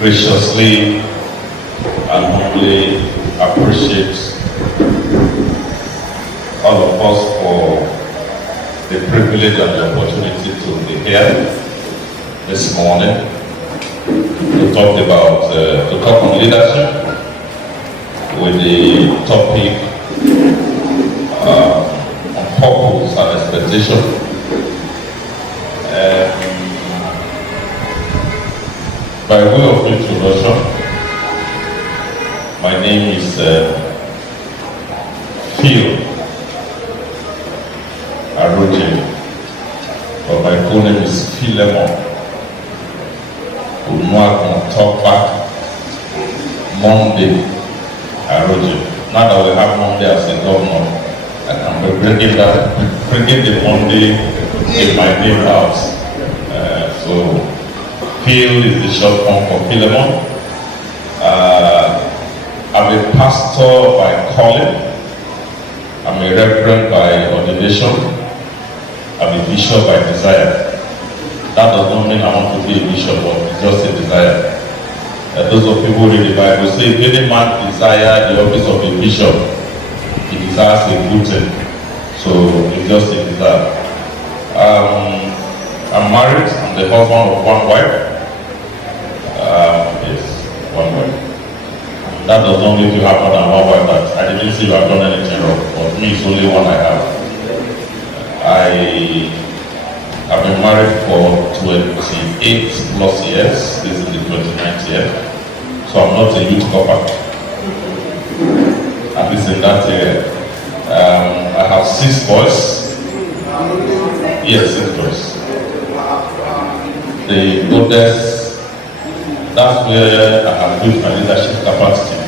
graciously and humbly appreciate all of us for the privilege and the opportunity to be here this morning to talk on leadership with the topic on purpose and expectation. By way of introduction, my name is Arojie, but my full name is Philemon Talk Monday Arojie. Now that we have Monday as a governor, I can be bringing the Monday in my name house. So Phil is the short form for Philemon. I'm a pastor by calling. I'm a reverend by ordination. I'm a bishop by desire. That does not mean I want to be a bishop, but it's just a desire. Those of you who read the Bible say, if any man desire the office of a bishop, he desires a good thing. So it's just a desire. I'm married. I'm the husband of one wife. Yes, one wife. That does not mean you have more than one wife. But I didn't see you have done anything wrong. For me, it's only one I have. I have been married for 28 plus years. This is the 29th year. So I'm not a youth couple. At least in that area. I have 6 boys. Yes, 6 boys. The oldest, that's where I have built my leadership capacity.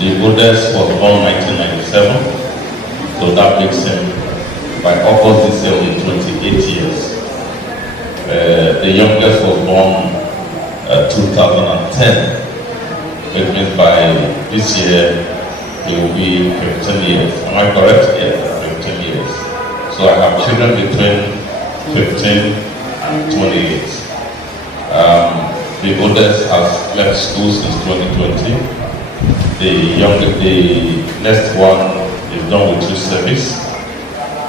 The oldest was born 1997, so that makes him, by August this year, only 28 years. The youngest was born 2010, which means by this year, he will be 15 years. Am I correct? Yeah, 15 years. So I have children between 15 and 28. The oldest has left school since 2020. The next one is done with 2 service.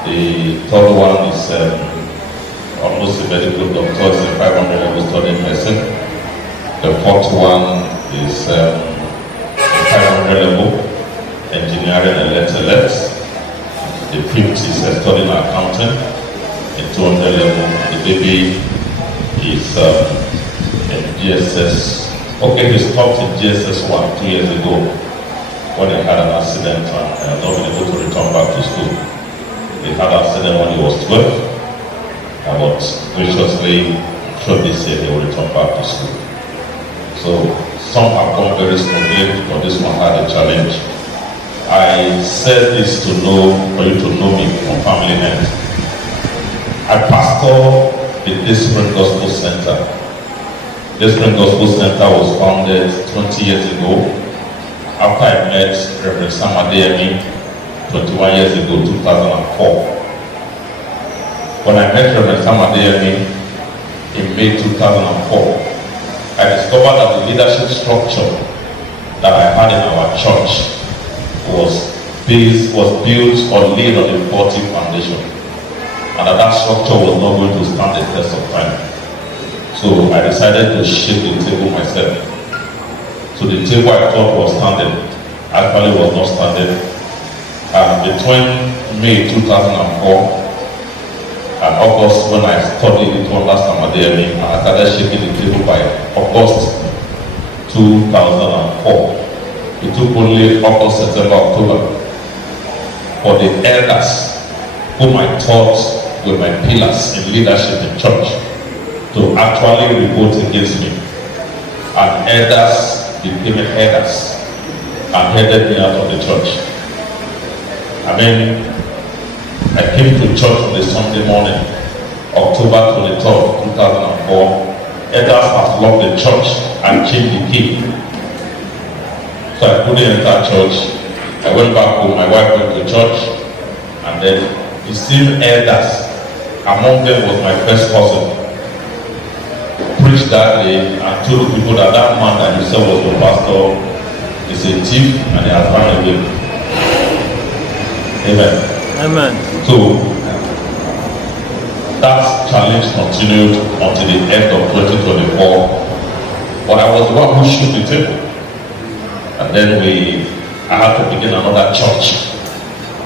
The third one is almost a medical doctor, is a 500 level studying medicine. The fourth one is a 500 level engineering and letterless. The fifth is studying accounting. The 200 level. The baby is in GSS. Okay, he stopped in GSS 1 2 years ago when he had an accident and not been able to return back to school. He had an accident when he was 12, but graciously, sure this year he will return back to school. So some have gone very smoothly, but this one had a challenge. I said this to know, for you to know me from family end. I pastor the District Gospel Center. District Gospel Center was founded 20 years ago after I met Reverend Sam Adeyemi 21 years ago, 2004. When I met Reverend Sam Adeyemi in May 2004, I discovered that the leadership structure that I had in our church was built or laid on a faulty foundation, and that structure was not going to stand the test of time. So I decided to shake the table myself. So the table I thought was standing actually was not standing. Between May 2004 and August, when I studied it one last time at the evening, I started shaking the table by August 2004. It took only August, September, October for the elders whom I taught were my pillars in leadership in church to actually revolt against me. And elders became headers and headed me out of the church. I came to church on a Sunday morning, October 23rd, 2004. Elders had locked the church and changed the key. So I couldn't enter church. I went back home, my wife went to church, and then the same elders, among them was my first cousin, preached that day and told the people that that man that you said was the pastor is a thief and he has run away. Amen. Amen. So that challenge continued until the end of 2024. But I was the one who shook the table. And then I had to begin another church.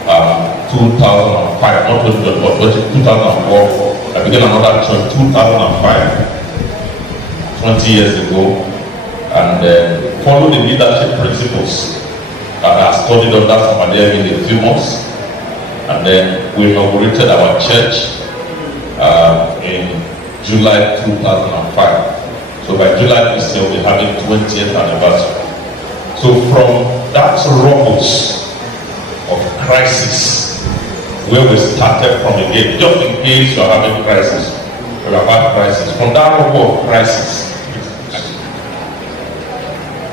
2005, not 2020, but 2004. I began another church 2005, 20 years ago, and followed the leadership principles that I studied under somebody in a few months. And then we inaugurated our church in July 2005. So by July this year, we'll be having 20th anniversary. So from that rubbles of crisis, where we started from again, just in case you're having crisis, or you've had crisis, from that rubble of crisis,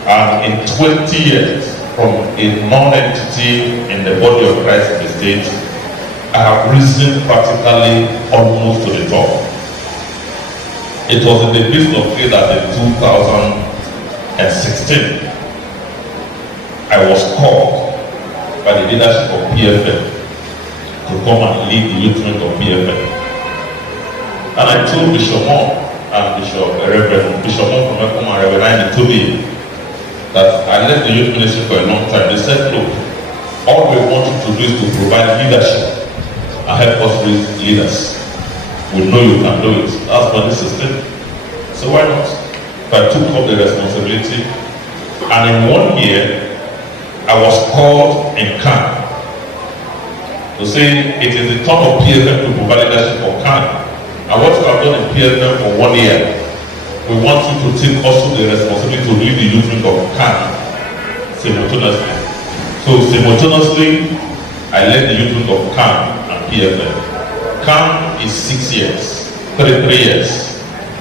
and in 20 years, from a non-entity in the body of Christ in the state, I have risen practically almost to the top. It was in the midst of faith that in 2016, I was called by the leadership of PFN to come and lead the youth wing of PFN. And I told Bishop Mon and Reverend Bishop Mon from Ekoma and Reverend Toby that I led the youth ministry for a long time. They said, look, all we want you to do is to provide leadership and help us raise leaders. We know you can do it. That's what this is doing. So why not? So I took up the responsibility, and in 1 year, I was called in Cannes to say it is the turn of PFM to provide leadership for Cannes. And what you have done in PFM for 1 year, we want you to take also the responsibility to lead the youth wing of Cannes simultaneously. So simultaneously, I led the youth wing of Cannes and PFM. Cannes is 6 years, 3 years.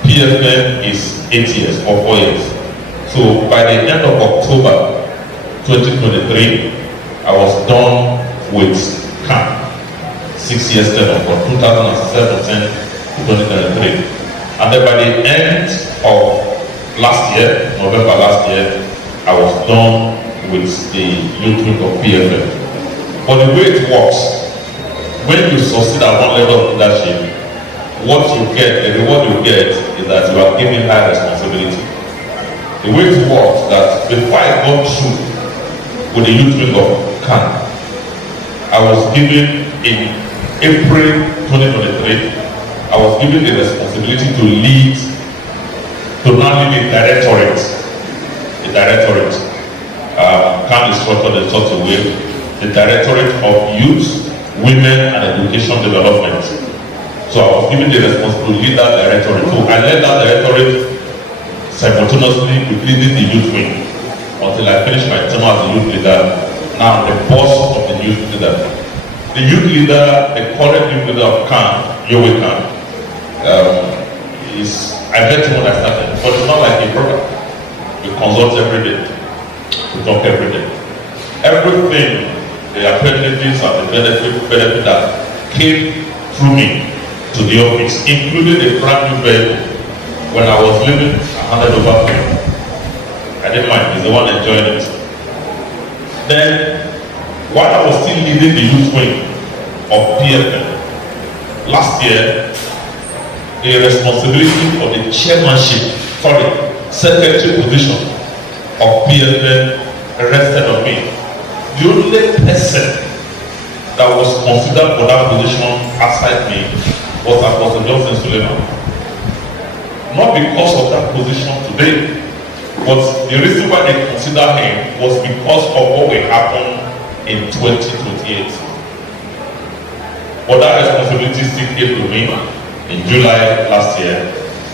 PFM is 8 years or 4 years. So by the end of October 2023, I was done with CAMP, 6 years tenure from 2017 to 2023. And then by the end of last year, November last year, I was done with the youth wing of PFM. But the way it works, when you succeed at one level of leadership, what you get, the reward you get is that you are given high responsibility. The way it works, that before I got through with the youth wing of CAN, I was given in April 2023, I was given the responsibility to lead, to now lead a directorate. CAN is structured in such a way, the Directorate of Youth, Women and Education Development. So I was given the responsibility to lead that directorate. So I led that directorate simultaneously with leading the youth wing until I finished my term as the youth leader. Now I'm the boss of the youth leader. The youth leader, the current youth leader of CAN, Yowe CAN, I met him when I started, but it's not like a brother. We consult every day. We talk every day. Everything, the opportunities and the benefit that came through me to the office, including a brand new vehicle. When I was leaving, I handed over to him. I didn't mind, he's the one enjoying it. Then, while I was still leading the youth wing of PFN, last year, the responsibility for the secretary position of PFN rested on me. The only person that was considered for that position aside me was Apostle Johnson Suleiman. Not because of that position today, but the reason why they considered him was because of what will happen in 2028. But that responsibility still came to me in July last year,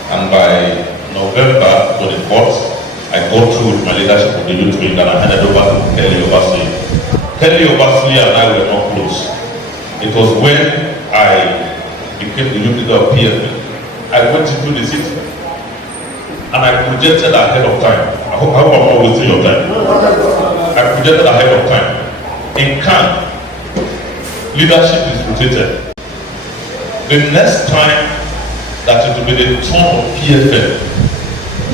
and by November 24th, I got through with my leadership of the youth wing and I handed over to Kelly Obasui. Kelly Obasui and I were not close. It was when I became the youth leader of PFN, I went into the city and I projected ahead of time. I hope I'm not wasting your time. I projected ahead of time. In CAN, leadership is rotated. The next time that it will be the turn of PFN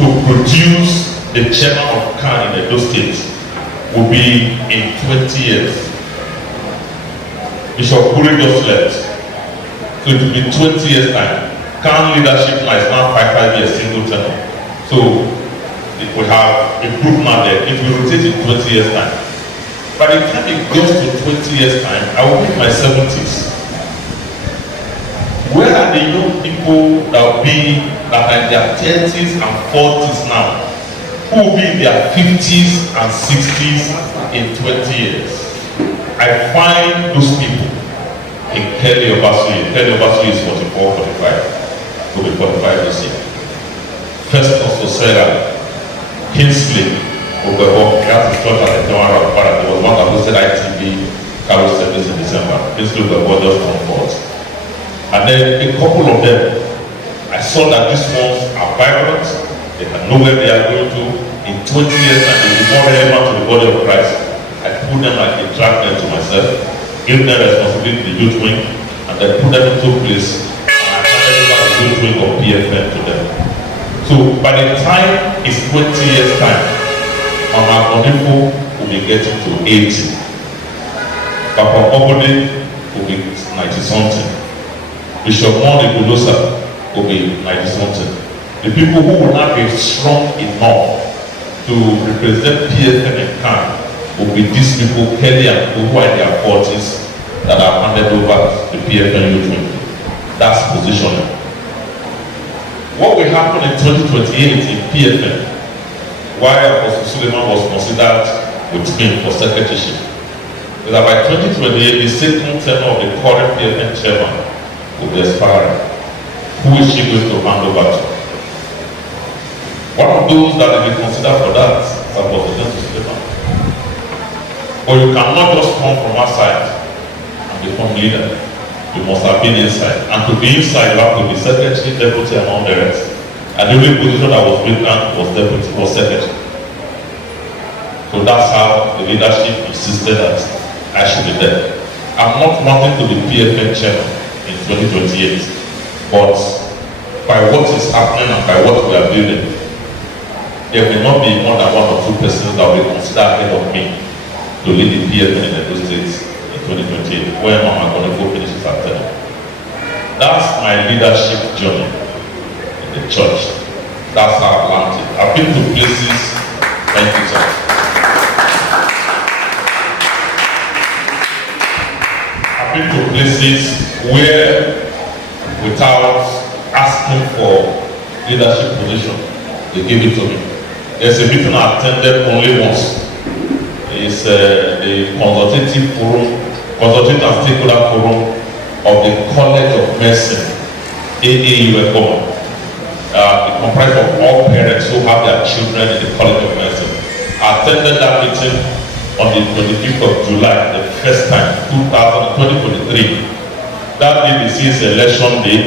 to produce the chairman of CAN in Edo State will be in 20 years. Bishop Kuri just left. So it will be 20 years time. CAN leadership now is now 5 years single term. So we have a group now there. It will rotate in 20 years time. By the time it goes to 20 years time, I will be in my 70s. Where are the young people that are in their 30s and 40s now, who will be in their 50s and 60s in 20 years? I find those people in Kelly Obasuyi. Kelly Obasuyi is 44, 45, will be 45 this year. First Pastor Sarah, Kingsley, Obebo, that's his church at the Tower of Para. There was one that hosted ITV carol service in December. Kingsley Obebo just come forth. And then a couple of them, I saw that these ones are vibrant, they know where they are going to. In 20 years time, they will be more relevant to the body of Christ. I put them like a track to myself, give them responsibility to the youth wing, and then put them into place, and I handed over the youth wing of PFN to them. So by the time it's 20 years time, Mama Onifo will be getting to 80. Papa Obode will be 90 something. Bishop Monde Budosa will be 90 something. The people who will not be strong enough to represent PFN and CAN will be these people, Kelly and who are in their 40s, that are handed over the PFN youth wing. That's positioning. What will happen in 2028 in PFN, why Apostle Suleiman was considered with me for secretaryship, is that by 2028, the second tenure of the current PFN chairman will be expiring. Who is she going to hand over to? One of those that will be considered for that is Apostle Suleiman. But you cannot just come from outside and become leader. You must have been inside. And to be inside, you have to be secretary, deputy, among the rest. And the only position that was vacant was deputy, was secretary. So that's how the leadership insisted that I should be there. I'm not wanting to be PFN chairman in 2028, but by what is happening and by what we are building, there will not be more than 1 or 2 persons that will be considered ahead of me to lead the PFN in Edo State in 2028, where Mama Onifo finishes her term. That's my leadership journey in the church. That's how I've learned it. I've been to places, thank you, sir. I've been to places where, without asking for leadership position, they give it to me. There's a meeting I attended only once. It's the consultative and stakeholder forum of the College of Medicine, AAU. It comprises of all parents who have their children in the College of Medicine. I attended that meeting on the 25th of July, the first time, 2023. That day, the CS election day.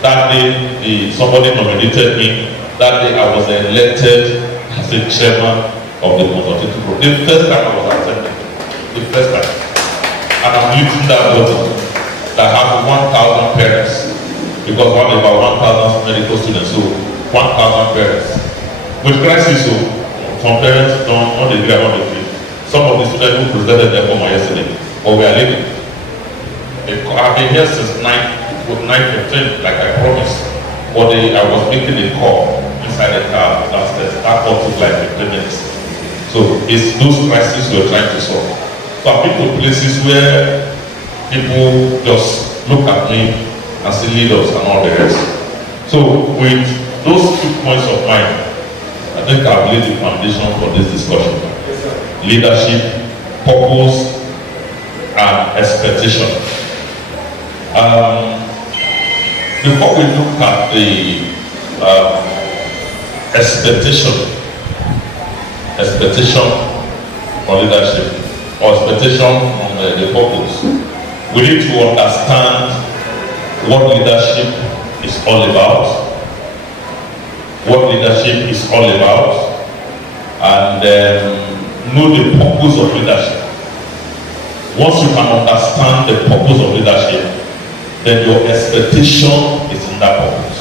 That day, somebody nominated me. That day, I was elected as the chairman of the consultative group. The first time I was attending. The first time. And I'm using that button that has 1,000 parents. Because we have about 1,000 medical students, so 1,000 parents. With crisis, so some parents don't agree on the field. Some of the students who presented their form yesterday, but we are leaving. I've been here since 9:15, like I promised. But I was making a call inside the car downstairs. That call took like 15 minutes. So it's those crises we're trying to solve. So I've been to places where people just look at me and see leaders and all the rest. So with those 2 points of mine, I think I've laid the foundation for this discussion. Leadership, purpose, and expectation. Before we look at the expectation on leadership, or expectation on the purpose, we need to understand what leadership is all about, and know the purpose of leadership. Once you can understand the purpose of leadership, then your expectation is in that purpose.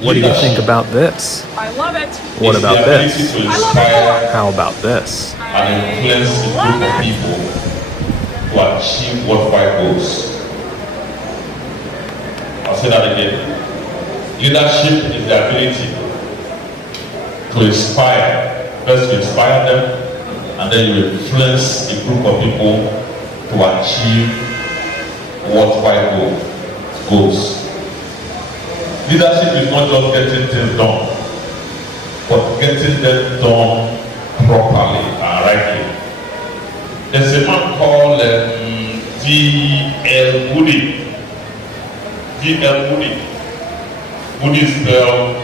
What do you think about this? I love it. What It's about the ability this? to inspire How about this? and influence a group of people to achieve worthwhile goals. I'll say that again. Leadership is the ability to inspire. First, you inspire them, and then you influence a group of people to achieve worthwhile goals. Leadership is not just getting things done, but getting them done properly and rightly. There's a man called D.L. Moody. D.L. Moody. Moody is spelled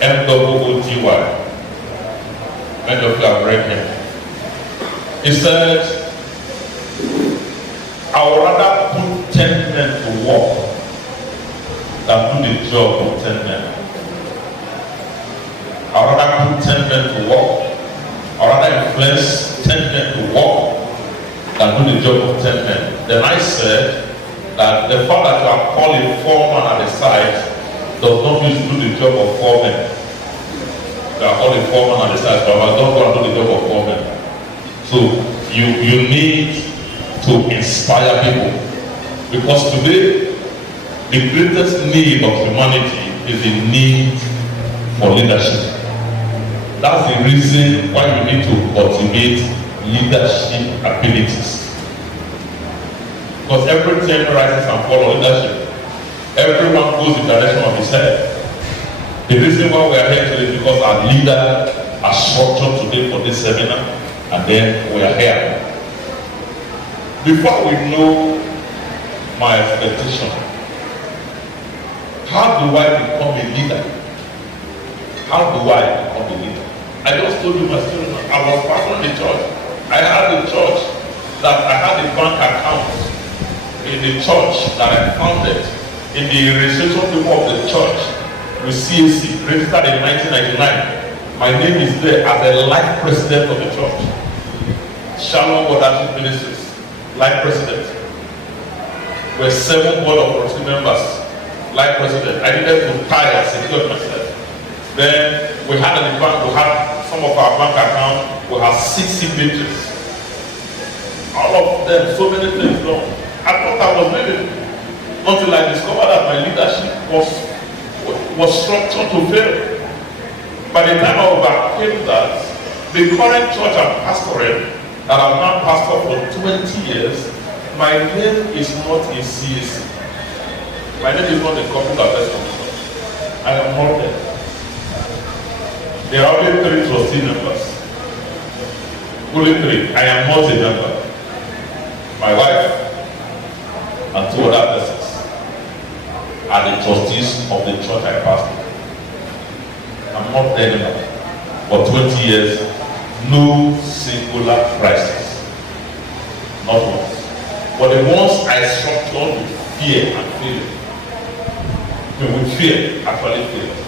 M-O-O-D-Y. Many of you have read him. He said, I would rather put 10 men to work than do the job of 10 men. I would rather put 10 men to work. I would rather influence 10 men to work than do the job of 10 men. Then I said that the fact that you are calling 4 men at the side does not mean to do the job of 4 men. You are calling 4 men at the side, but I don't go and do the job of 4 men. So you need to inspire people, because today the greatest need of humanity is the need for leadership. That's the reason why we need to cultivate leadership abilities. Because everything rises and falls on leadership. Everyone goes in the direction of his head. The reason why we are here today is because our leader has structured today for this seminar, and then we are here. Before we know my expectation, how do I become a leader? How do I become a leader? I just told you my story. I was pastoring the church. I had a church that I had a bank account in the church that I founded in the registration paper of the church with CAC, registered in 1999. My name is there as a life president of the church. Shalom Worship Ministries, life president. We're 7 board of trustee members, life president. I needed to tie and secure myself. Then we had in the bank, we had some of our bank accounts, we have 6 signatures. All of them, so many things done. I thought I was leading until I discovered that my leadership was structured to fail. By the time I overcame that, the current church I'm pastoring, that I've now pastored for 20 years, my name is not a CAC. My name is not a computer person. I am not there. There are only 3 trustee members. Only 3. I am not a member. My wife and 2 other persons are the trustees of the church I pastor. I'm not there anymore. For 20 years, no singular crisis. Not once. But the ones I structured with fear and failure. With fear, actually failure.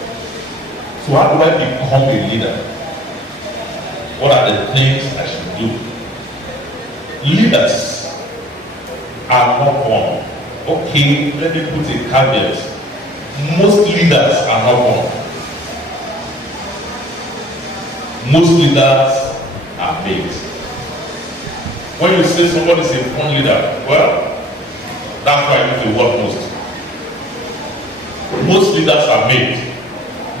So how do I become a leader? What are the things I should do? Leaders are not born. Okay, let me put a caveat. Most leaders are not born. Most leaders are made. When you say somebody is a born leader, well, that's why I use the word most. Most leaders are made.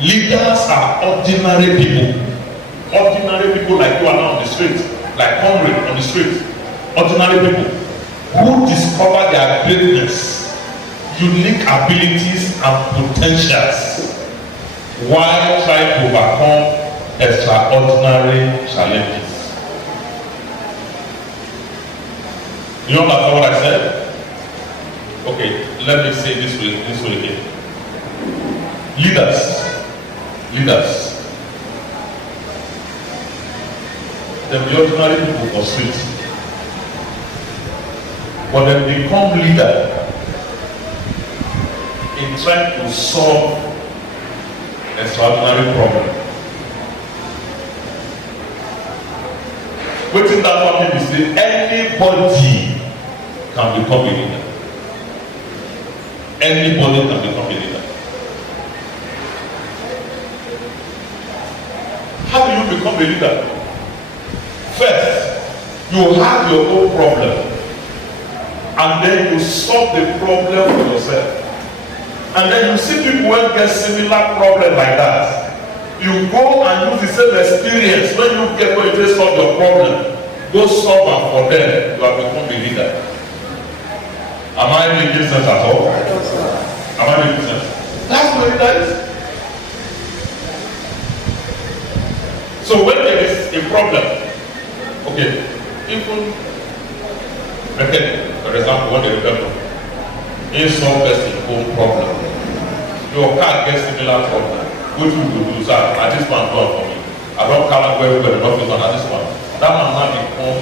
Leaders are ordinary people. Ordinary people like you are now on the street, like hungry on the street. Ordinary people who discover their greatness, unique abilities and potentials while trying to overcome extraordinary challenges. You understand what I said? Okay, let me say this way again. Leaders, the ordinary people for street, but they become leader in trying to solve extraordinary problem. Waiting that one thing is say anybody can become a leader. Anybody can become a leader. become a leader? First, you have your own problem, and then you solve the problem for yourself. And then you see people when get similar problem like that. You go and use the same experience when you get when you solve your problem. Go solve it for them. You have become a leader. Am I making sense at all? Am I making sense? That's what leader is. So when there is a problem, okay, even mechanic, for example, when they remember, they solve their own problem. Your car gets similar problem. Which we will do, sir, at this one do it for me. I don't count where we were not on at this one. That man now become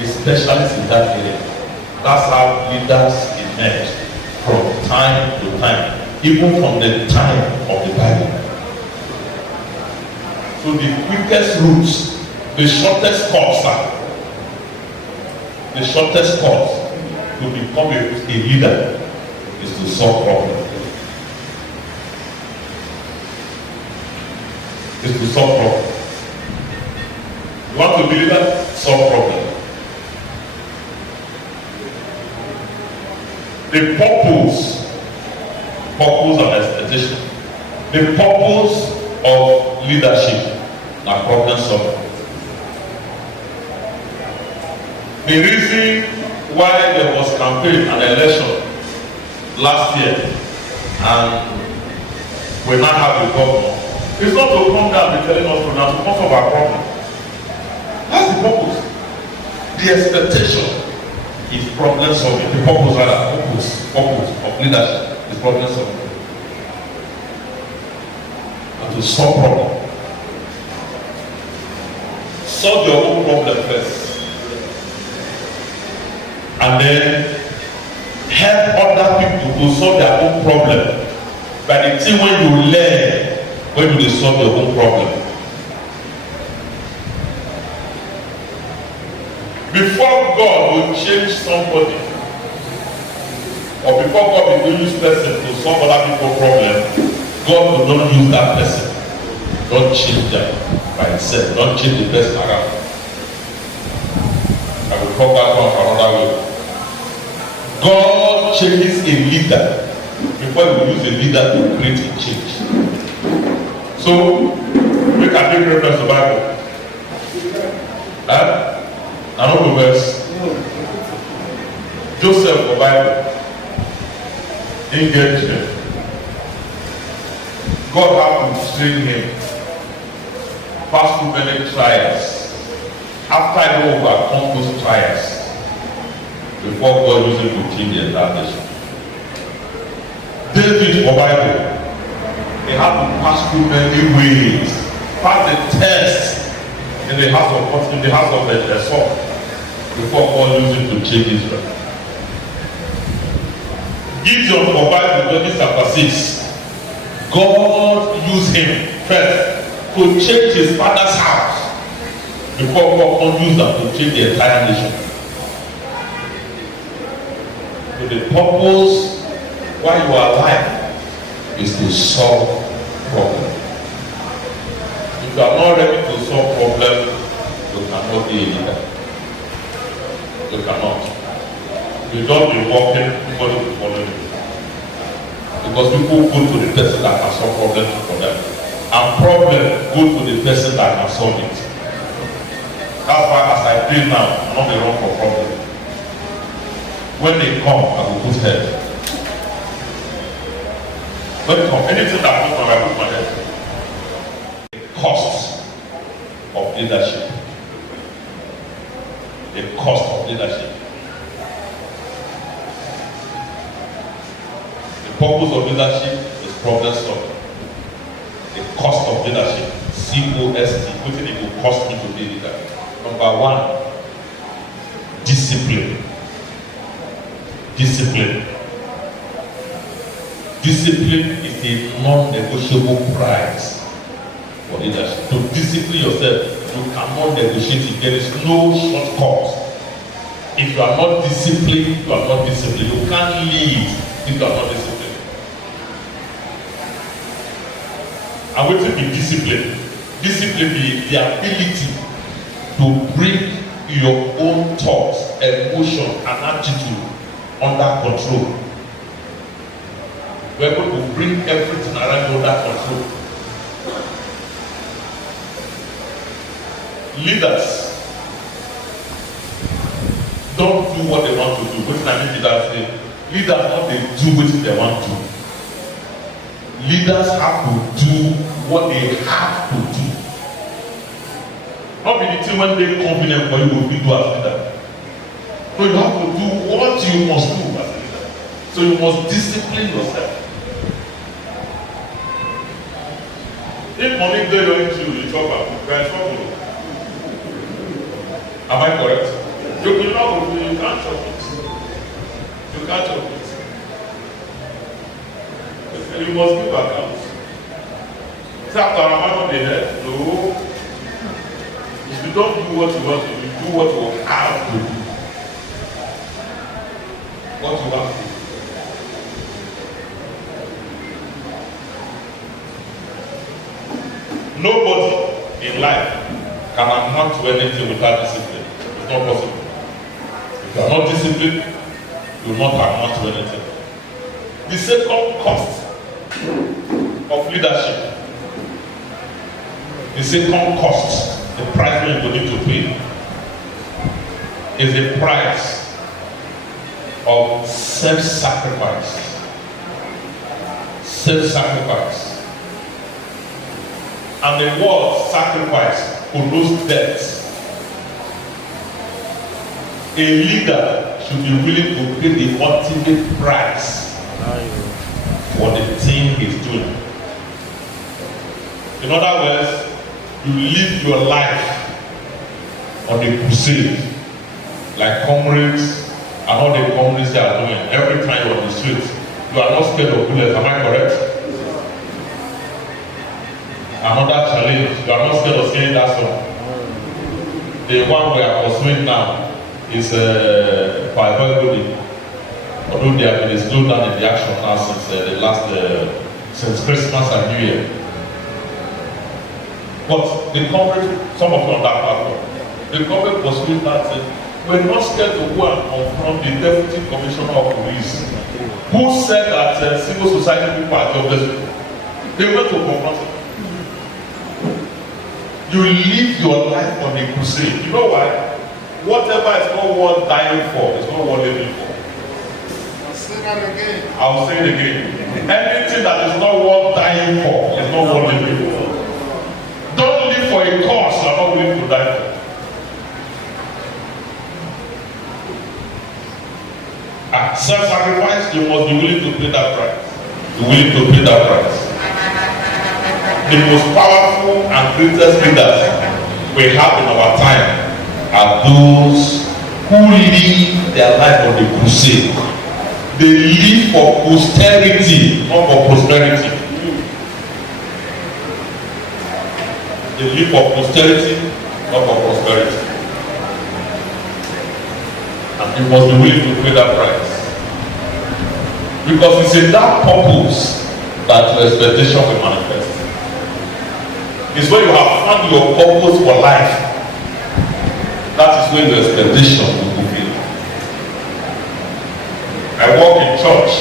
a specialist in that area. That's how leaders emerge from time to time, even from the time of the Bible. So the quickest routes, the shortest course, to become a leader is to solve problems. Is to solve problems. You want to be leader? Solve problems. The purpose and expectation. The purpose of leadership and problem solving. The reason why there was campaign and election last year and we now have a governor, it's not to come down and be telling us to now to come solve our problem. That's the purpose. The expectation is problem solving. The purpose of leadership is problem solving. And to solve problem. Solve your own problem first. And then help other people to solve their own problem. By the thing when you learn, when you solve your own problem. Before God will change somebody, or before God will use person to solve other people's problem, God will not use that person. Don't change them by itself. Don't change the person around. I will talk that one another way. God changes a leader before he will use a leader to create a change. So, we can take reference to the Bible. Another verse. Joseph, the Bible. Engagement. God had to train him. Pass through many trials. After he overcome those trials, before God used him to change the entire nation. David, the Bible. They have to pass through many ways, pass the test in the house of the Saul before God used him to change Israel. Gideon for Bible, Judges chapter 6. God used him first to change his father's house before God used them to change the entire nation. So the purpose why you are alive is to solve problems. If you are not ready to solve problems, you cannot be a leader. You cannot. You don't be walking, nobody will follow you. Because people go to the person that can solve problems for them. And problems go to the person that can solve it. That's why as I pray now, I'm not the wrong for problems. When they come, I will put head. Anything that comes from I put my head. The cost of leadership. The cost of leadership. The purpose of leadership is problem solving. The cost of leadership, C-O-S-T, what it will cost me to be leader. Number one, discipline. Discipline. Discipline is a non-negotiable price for leadership. To discipline yourself, you cannot negotiate it. There is no shortcut. If you are not disciplined, you are not disciplined. You can't lead if you are not disciplined. And what is the discipline? Discipline be the ability to bring your own thoughts, emotion, and attitude under control. We're able to bring everything around you under control. Leaders don't do what they want to do. What I mean leaders say, leaders don't they do what they want to. Leaders have to do what they have to do. Not be the thing when they're convenient for you will be do as leader. So you have to do what you must do as a leader. So you must discipline yourself. If money they don't do, you talk about it. Am I correct? You cannot do, you can't chop it. You can't chop it. You must give accounts. Say after Ramadan they head, no. If you don't do what you want to do, you do what you have to do. What you have to do. Nobody in life can amount to anything without discipline. It's not possible. If you are not disciplined, you will not amount to anything. The second cost of leadership, the second cost, the price you need to pay, is the price of self-sacrifice. Self-sacrifice. And the word sacrifice follows death. A leader should be willing to pay the ultimate price for the thing he's doing. In other words, you live your life on the crusade, like comrades and all the comrades they are doing. Every time you're on the street, you are not scared of bullets. Am I correct? Another challenge, you are not scared of singing that song. The one we are pursuing now is by everybody. Although they have been slowed down in the action now since since Christmas and New Year. But the comrade, some of them on that platform, the comrade pursuing that thing, we're not scared to go and confront the Deputy Commissioner of Police, who said that civil society people are jobless. They went to confront him. You live your life on the crusade. You know why? Whatever is not worth dying for is not worth living for. I'll say that again. I'll say it again. Anything that is not worth dying for is not worth living for. Don't live for a cause you are not willing to die for. At self-sacrifice, you must be willing to pay that price. Be willing to pay that price. The most powerful and greatest leaders we have in our time are those who live their life on the crusade. They live for posterity, not for prosperity. They live for posterity, not for prosperity. And you must be willing to pay that price. Because it's in that purpose that your expectation will manifest. It's when you have found your purpose for life. That is when your expectation will fulfill. I work in church.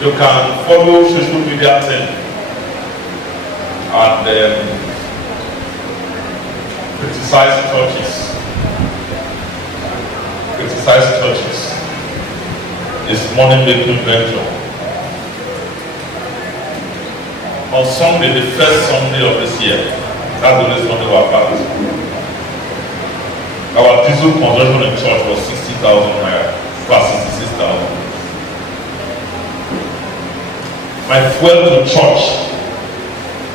You can follow social media thing and criticize churches. Criticize churches. It's money-making venture. On Sunday, the first Sunday of this year, that's the only Sunday we have had. Our diesel consumption in church was 60,000 naira, plus 66,000. My fuel to church,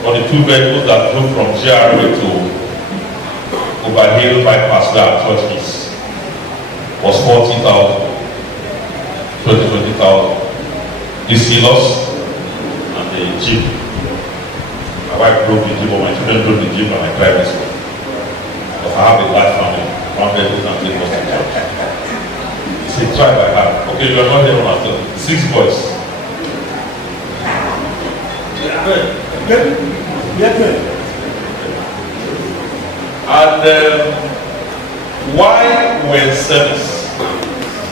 or the two vehicles that drove from GRA to Overhill bypass where our church is, was 40,000, 20,000. The Silos and the Jeep. My wife drove the Jeep, or my children drove the Jeep, and I drive this one. Because I have a large family, one vehicle can take us to church. It's a drive I have. Okay, you are not there on after 6 boys. Yes, And why we're in service?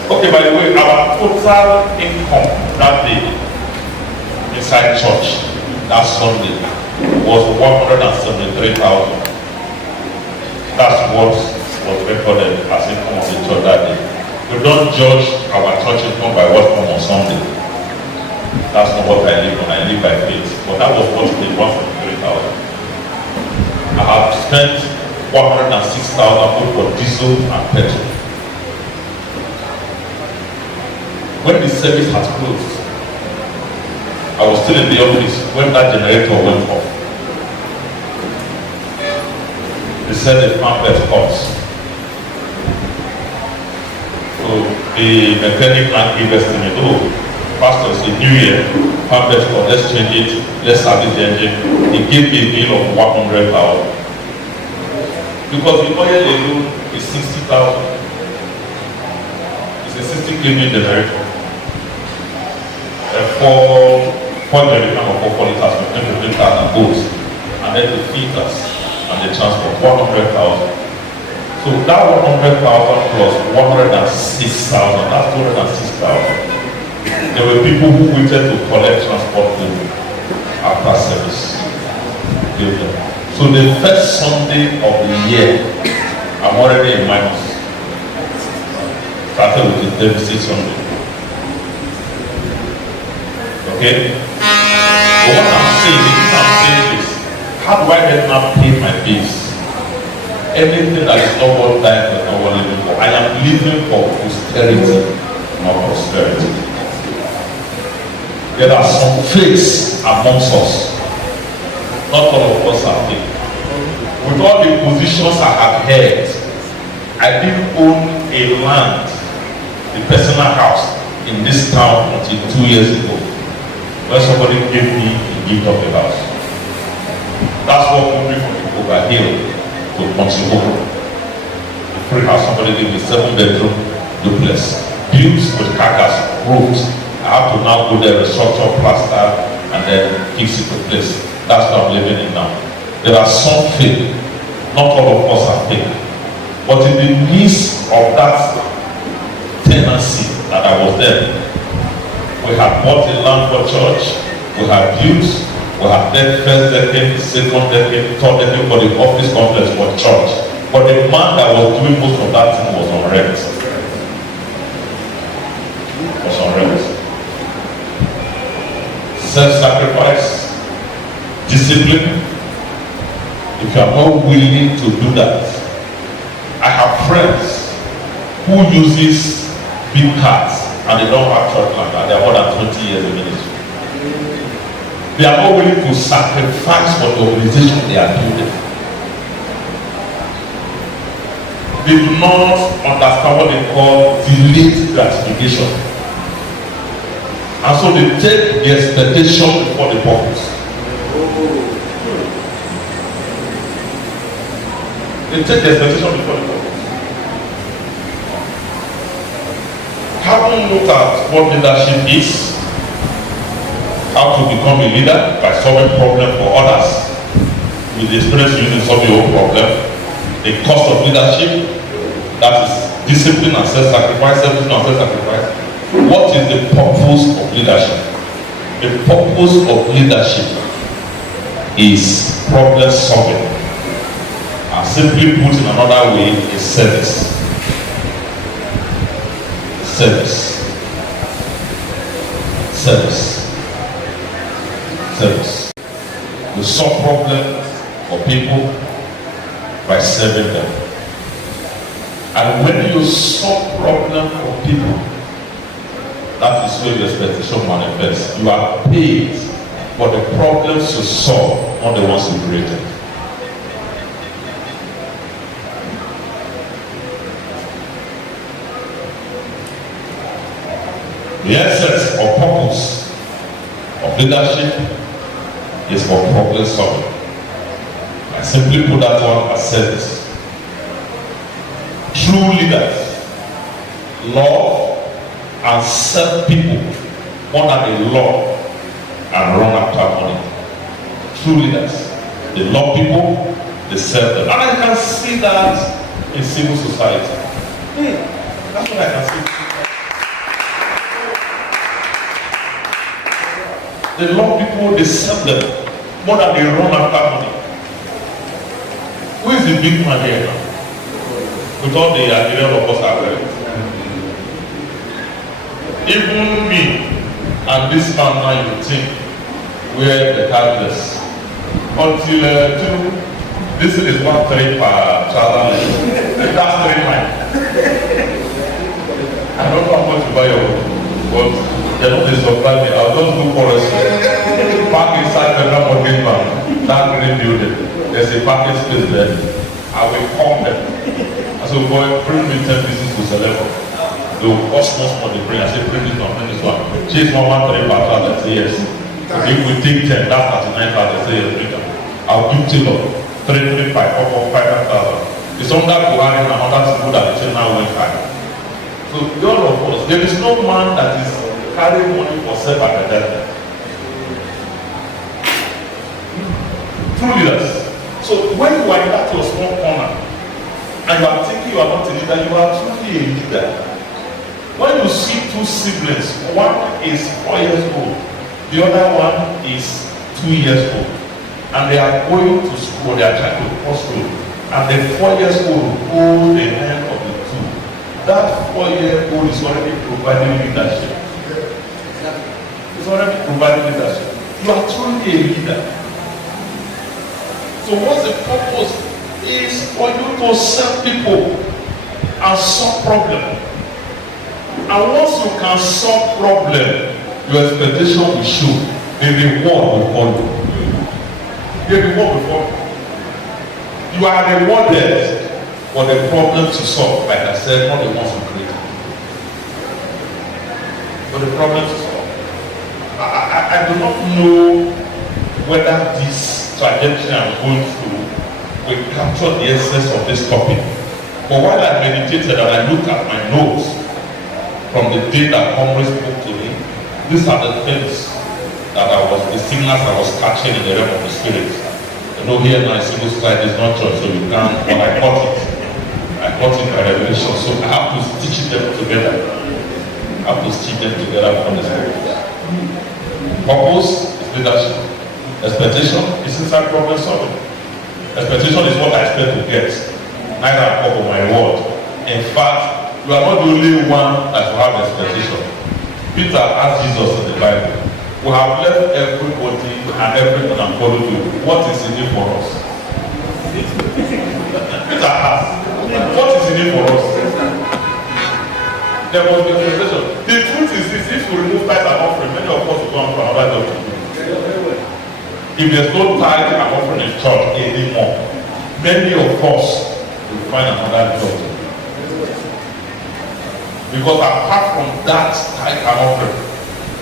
Okay, by the way, our total income that day inside church that Sunday was 173,000. That's what was recorded as income of the church that day. We don't judge our church income by what comes on Sunday. That's not what I live on. I live by faith. But that was what they want for 3,000. I have spent 106,000 both for diesel and petrol. When the service has closed, I was still in the office when that generator went off. They said the pamphlet comes. So the mechanic man gave estimate, oh, pastor, it's a new year, pamphlet comes, let's change it, let's service the engine. He gave me a bill of 100,000. Because the oil alone is 60,000. It's a 60 kV generator. Four jerrycan of 4 liters for 23,000 volts, and then the filters and the transport 100,000. So that 100,000 plus 106,000, that's 206,000. There were people who waited to collect transport after service. So the first Sunday of the year, I'm already in minus. Started with the deficit Sunday. Okay? But what I'm saying is, how do I get now pay my bills? Anything that is not worth dying is not worth living for. I am living for posterity, not prosperity. There are some fakes amongst us. Not all of us are fake. With all the positions I have held, I didn't own a land, a personal house in this town until 2 years ago. When somebody gave me a gift of the house. That's what moved me from Overhill to Ponsihoho. The free house, somebody gave me 7-bedroom duplex. Built with carcass, roofs. I have to now go there, restructure, plaster, and then fix it in place. That's what I'm living in now. There are some fake. Not all of us are fake. But in the midst of that tenancy that I was there, we have bought a land for church, we have built, we have first decade, second decade, third decade for the office complex for church. But the man that was doing most of that thing was on rent. Was on rent. Self-sacrifice, discipline. If you are not willing to do that, I have friends who uses big cars and they don't have church land, and they are more than 20 years in ministry. They are not willing to sacrifice for the organization they are building. They do not understand what they call delayed gratification. And so they take the expectation before the purpose. They take the expectation before the purpose. Haven't looked at what leadership is, how to become a leader by solving problems for others, with the experience using solving your own problem, the cost of leadership, that is discipline and self-sacrifice, self-discipline and self-sacrifice. What is the purpose of leadership? The purpose of leadership is problem solving. And simply put in another way, is service. Service. Service. Service. We solve problems for people by serving them. And when you solve problems for people, that is where your expectation manifests. You are paid for the problems you solve, not the ones you created. The essence or purpose of leadership is for problem solving. I simply put that one as service. True leaders love and serve people more than they love and run after money. True leaders, they love people, they serve them. And I can see that in civil society. That's what I can see. They love people, they serve them more than they run after money. Who is the big man here now? With all the idea of us are there. Even me and this man now, you think we're the targets. Until this is 1 3 per travel. That's 3 miles. I don't know how much to buy your home, but they don't surprise me. I'll just do forest. Park inside the mortgage bank, that green building. There's a parking space there. I will call them. I said, boy, bring me 10 pieces to sell them. They will cost much money. Bring. I said, bring this one, bring this one. She's 1 3 per travel. I say yes. If we take 10, that's 39,000. I say yes, bring them. I'll give you 3 3 5 4 4 5,000. It's under Buhari and other people that the now went high. So all of us, there is no man that is carrying money for self-advertisement. True leaders. So when you are in that your small corner and you are thinking you are not a leader, you are truly a leader. When you see 2 siblings, one is 4 years old, the other one is 2 years old, and they are going to school, they are trying to cross road, and the 4 years old hold the hand of the 2. That 4-year-old is already providing leadership. It's already providing leadership. You are truly a leader. So what's the purpose? Is for you to serve people and solve problems. And once you can solve problems, your expectation will show. The reward will follow. The reward will follow. You are rewarded for the problems you solve. Like I said, not the ones you create. For the problems you solve. I do not know whether this trajectory I'm going through will capture the essence of this topic. But while I meditated and I looked at my notes from the day that Congress spoke to me, these are the things that the signals I was catching in the realm of the spirit. You know, here now in civil society is not church, so you can't, but I caught it. I caught it by revelation, so I have to stitch them together. I have to stitch them together from the spirit. Purpose is leadership. Expectation is inside problem solving. Expectation is what I expect to get. Neither am I my reward. In fact, you are not the only one that will have expectation. Peter asked Jesus in the Bible, we have left everybody and everything and followed you. What is in it for us? Peter asked, what is in it for us? There was the expectation. The truth is this, if you remove tithe and offering, many of us will go on for another job to do. If there's no tithe and offering in church anymore, many of us will find another job to do. Because apart from that tithe and offering,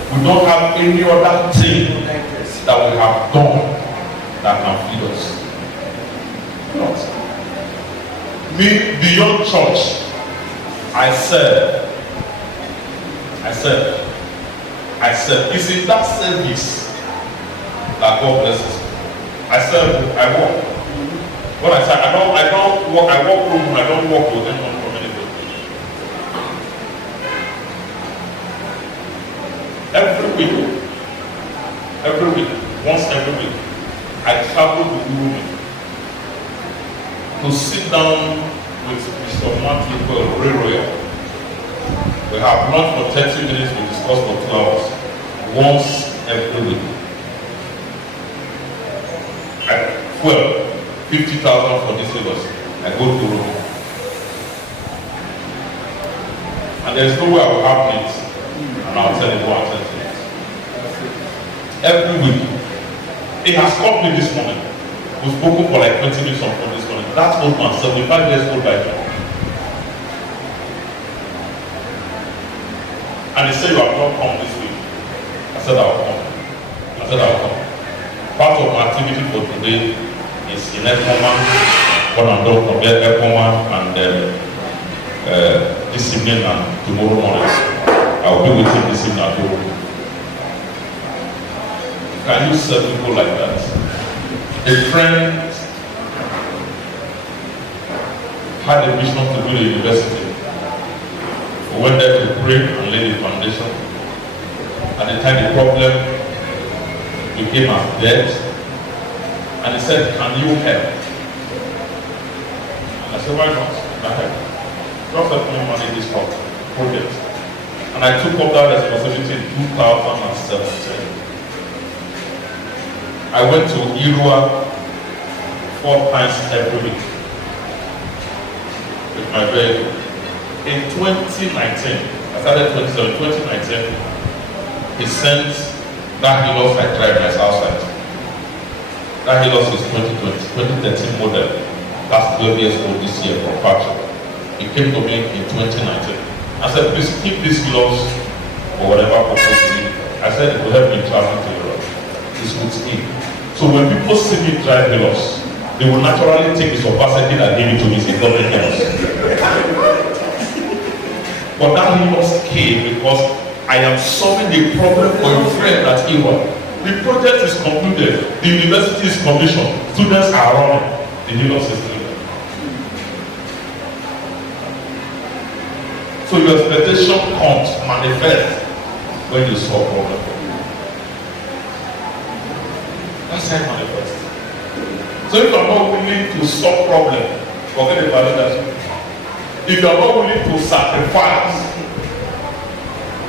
we don't have any other thing that we have done that can feed us. Not. Me, beyond church, I said, it's in that service that God blesses. I said, I walk. When I said, I don't walk, I walk home, I don't walk with them from anybody. Every week, once every week, I travel to Arojie to sit down with Mr. Matthew Royal. We have lunch for 30 minutes, we discuss for 2 hours, once every week. I 50,000 for this syllabus. I go to Rome. And there's no way I will have it. And I'll tell you what I'll tell you. Every week. It has caught me this morning. We've spoken for like 20 minutes on this morning. That old man, 75 years old by now. And he said, you have not come this week. I said, I'll come. Part of my activity for today is in Ekoma, one and done from there, Ekoma, and this evening and tomorrow morning. I'll be with him this evening at home. Can you serve people like that? A friend had a vision to build a university. We went there to pray and lay the foundation. At the time the problem became as debt, and he said, "Can you help?" And I said, "Why not? I help. Just help me manage this project." And I took up that responsibility in 2017. I went to Irua 4 times every week with my vehicle. In 2019, I started 2019, he sent that Hilux I tried my outside. That Hilux is 2013 model. That's 12 years old this year from factory. He came to me in 2019. I said, "Please keep this Hilux for whatever purpose you need." I said, "It will help me travel to Europe." This would ski. So when people see me drive Hilux, they will naturally take the capacity that gave it to me. It's not anything else. But that Hilux came because I am solving a problem for a friend at Iwa. The project is concluded, the university is commissioned, students are running, the Hilux is doing it. So your expectation comes, manifest when you solve problem. That's how it manifests. So if you are not willing to solve problem, forget about leadership. If you are not willing to sacrifice,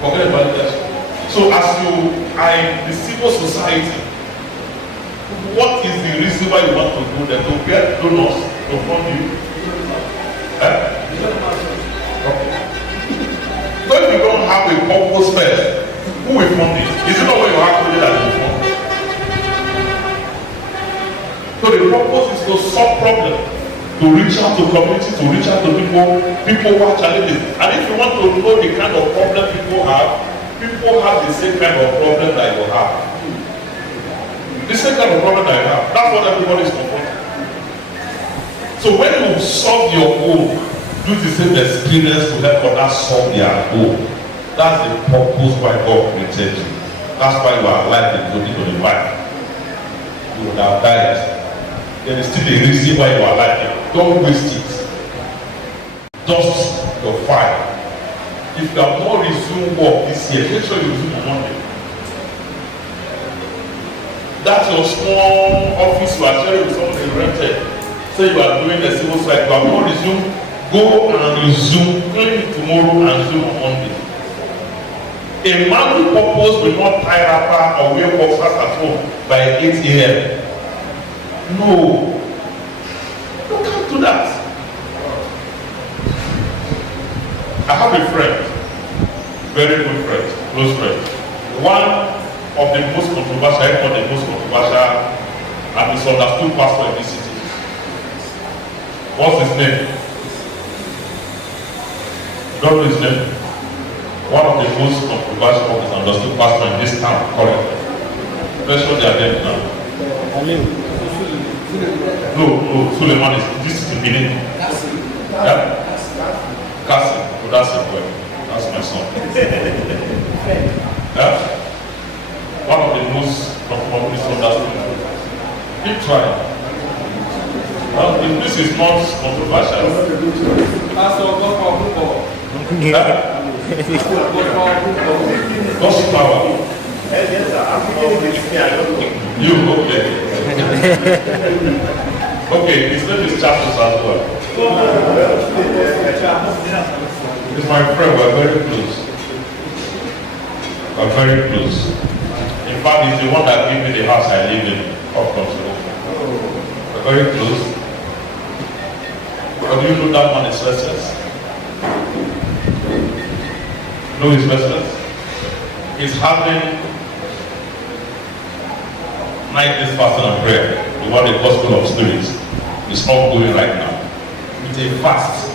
forget about leadership. So as you are in the civil society, what is the reason why you want to go there? To get donors to fund you? Okay. So if you don't have a purpose first, who will fund it? Is it not when you have to that you fund? So the purpose is to solve problems, to reach out to community, to reach out to people who are challenges. And if you want to know the kind of problem people have the same kind of problem that you have. The same kind of problem that you have. That's what everybody is confronting. So when you solve your own, use the same experience to help others solve their own. That's the purpose why God created you. That's why you are alive in 2025. You would have died. There is still a reason why you are alive. Don't waste it. Dust your fire. If you have not resumed work this year, make sure you resume on Monday. That's your small office you are sharing with someone you rented. Say you are doing the civil side, you have not resumed, go and resume, clean it tomorrow and resume on Monday. A man with purpose will not tie wrapper or wear boxers at home by 8 a.m. No. You can't do that. I have a friend, very good friend, close friend. One of the most controversial, if not the most controversial, and misunderstood pastor in this city. What's his name? You don't know his name? One of the most controversial, misunderstood pastor in this town, currently. Let's show their name now. No, Suleiman is this is the beginning. Yeah? Cassie, oh, that's a boy. That's my son. Yeah? One of the most misunderstood. Keep trying. Well, this is not controversial. God's power. You, okay. Okay, his name is Charles as well. He's my friend, we're very close. We're very close. In fact, he's the one that gave me the house I live in, of Consolation. We're very close. But do you know that man is restless? No, he's restless. He's having night this fasting and prayer. The one they call School of Spirits. It's not going right now. It's a fast.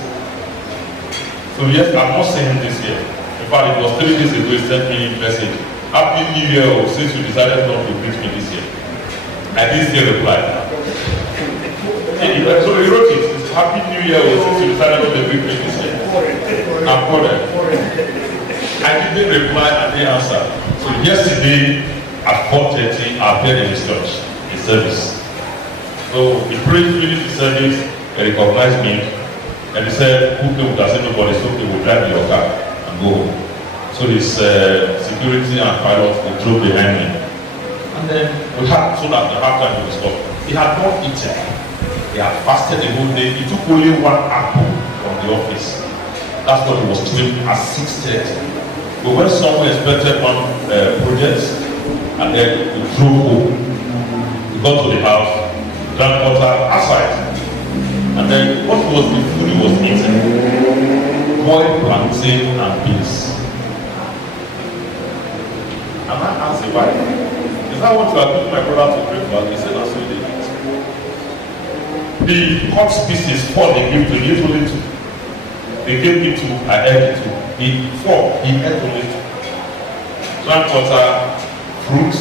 So yes, I'm not saying this year. In fact, it was 3 days ago he sent me a message. Happy New Year, since you decided not to greet me this year. I didn't see a reply. So he wrote it. It's Happy New Year, since you decided not to greet me this year. I'm bothered. I didn't reply and didn't answer. So yesterday at 4:30, I appeared in his church, in service. So he prayed, finished the service, he recognized me, And he said, who came with us? Nobody. So okay, we'll drive your car and go home. So his security and pilot would drove behind me. And then we had, so that the half time he was stopped. He had not eaten. He had fasted the whole day. He took only one apple from the office. That's what he was doing at 6:30. We went somewhere, expected one project, and then we drove home. We got to the house, drank water outside. And then what was the food he was eating? Boiled plantain and beans. And I asked the wife, is that what you are doing my brother to breakfast? He said, that's what they eat. The hot species, 4 they gave to him, he ate only 2. They gave me 2, I ate 2. He 4, he ate only 2. Drank water, fruits,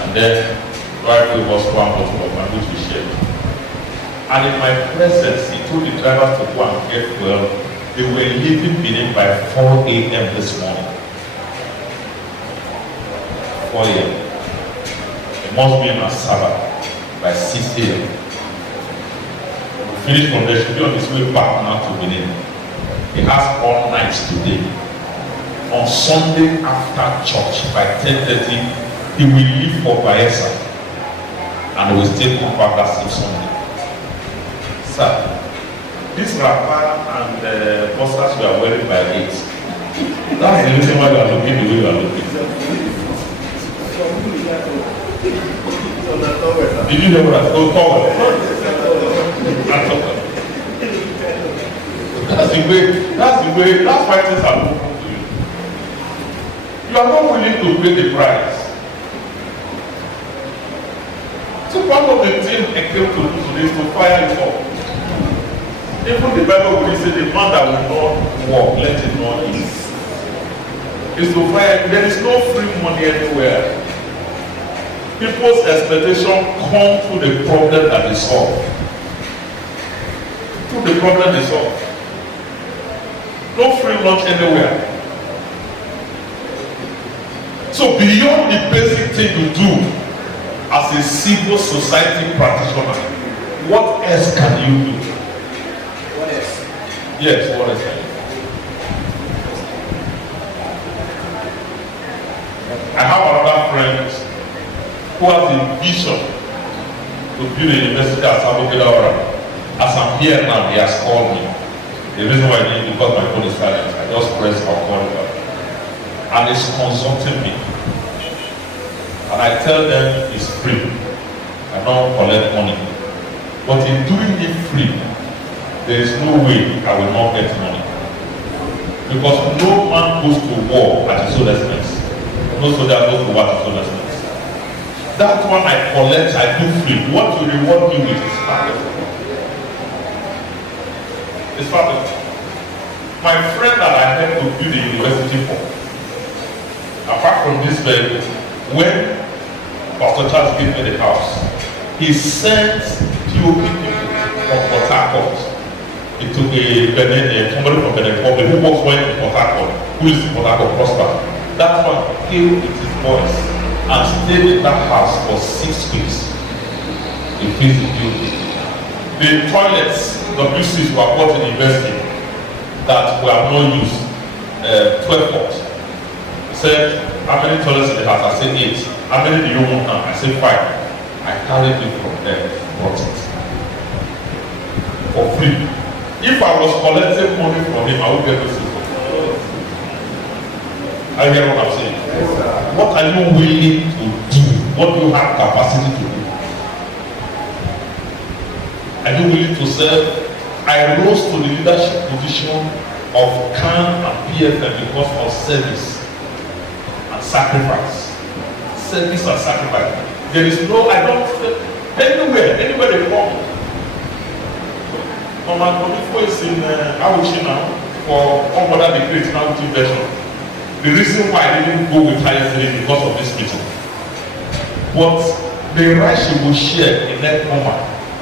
and then right we was 1 bottle of wine which we shared. And in my presence, he told the drivers to go and get well. They were leaving Benin by 4 a.m. this morning. 4 a.m. It must be in Asaba by 6 a.m. We finished from there, should be on his way back now to Benin. He has all night today. On Sunday after church by 10:30, he will leave for Bayelsa and he will still come back that same Sunday. Sir, this wrapper and posters you are wearing by 8. That's the reason why you are looking the way you are looking. Did you know what I said? Towel. That's why things are moving to you. You are not willing to pay the price. So part of the thing I came to do today is to fire it up. Even the Bible will say the man that will not walk, let it not eat. It's to fire. There is no free money anywhere. People's expectation come through the problem that they solve. Through the problem they solve. No free lunch anywhere. So beyond the basic thing you do as a civil society practitioner, what else can you do? What else? Yes, what else can you do? I have another friend who has a vision to build a university at Sabokelaora. As I'm here now, he has called me. The reason why I didn't, because my phone is silent, I just press or call him. And he's consulting me. And I tell them it's free. I don't collect money. But in doing it free, there is no way I will not get money. Because no man goes to war at his own expense. No soldier goes to war at his own expense. That one I collect, I do free. What you reward me with is part of it. It's part of it. My friend that I had to build a university for, apart from this very, when Pastor Charles gave me the house, he sent POP people from Port Harcourt. He took somebody from Benin Republic who works well in Port Harcourt, who is in Port Harcourt Prosper. That one came with his boys and stayed in that house for 6 weeks. He fixed the building. The toilets, WCs were bought in university that were not used, 12 pots. He said, how many toilets in the house? I said 8. How many do you want now? I said 5. I carried it from there, brought it. For free. If I was collecting money from him, I would get this for free. I hear what I'm saying. Yes, what are you willing to do? What do you have capacity to do? Are you willing to serve? I rose to the leadership position of CAN and PFM because of service and sacrifice. Service and sacrifice. There is no, I don't, anywhere they come. Mama Konifo is in Arojie now for all other the great Arojie version. The reason why I didn't go with her yesterday is because of this meeting. But the right she will share in that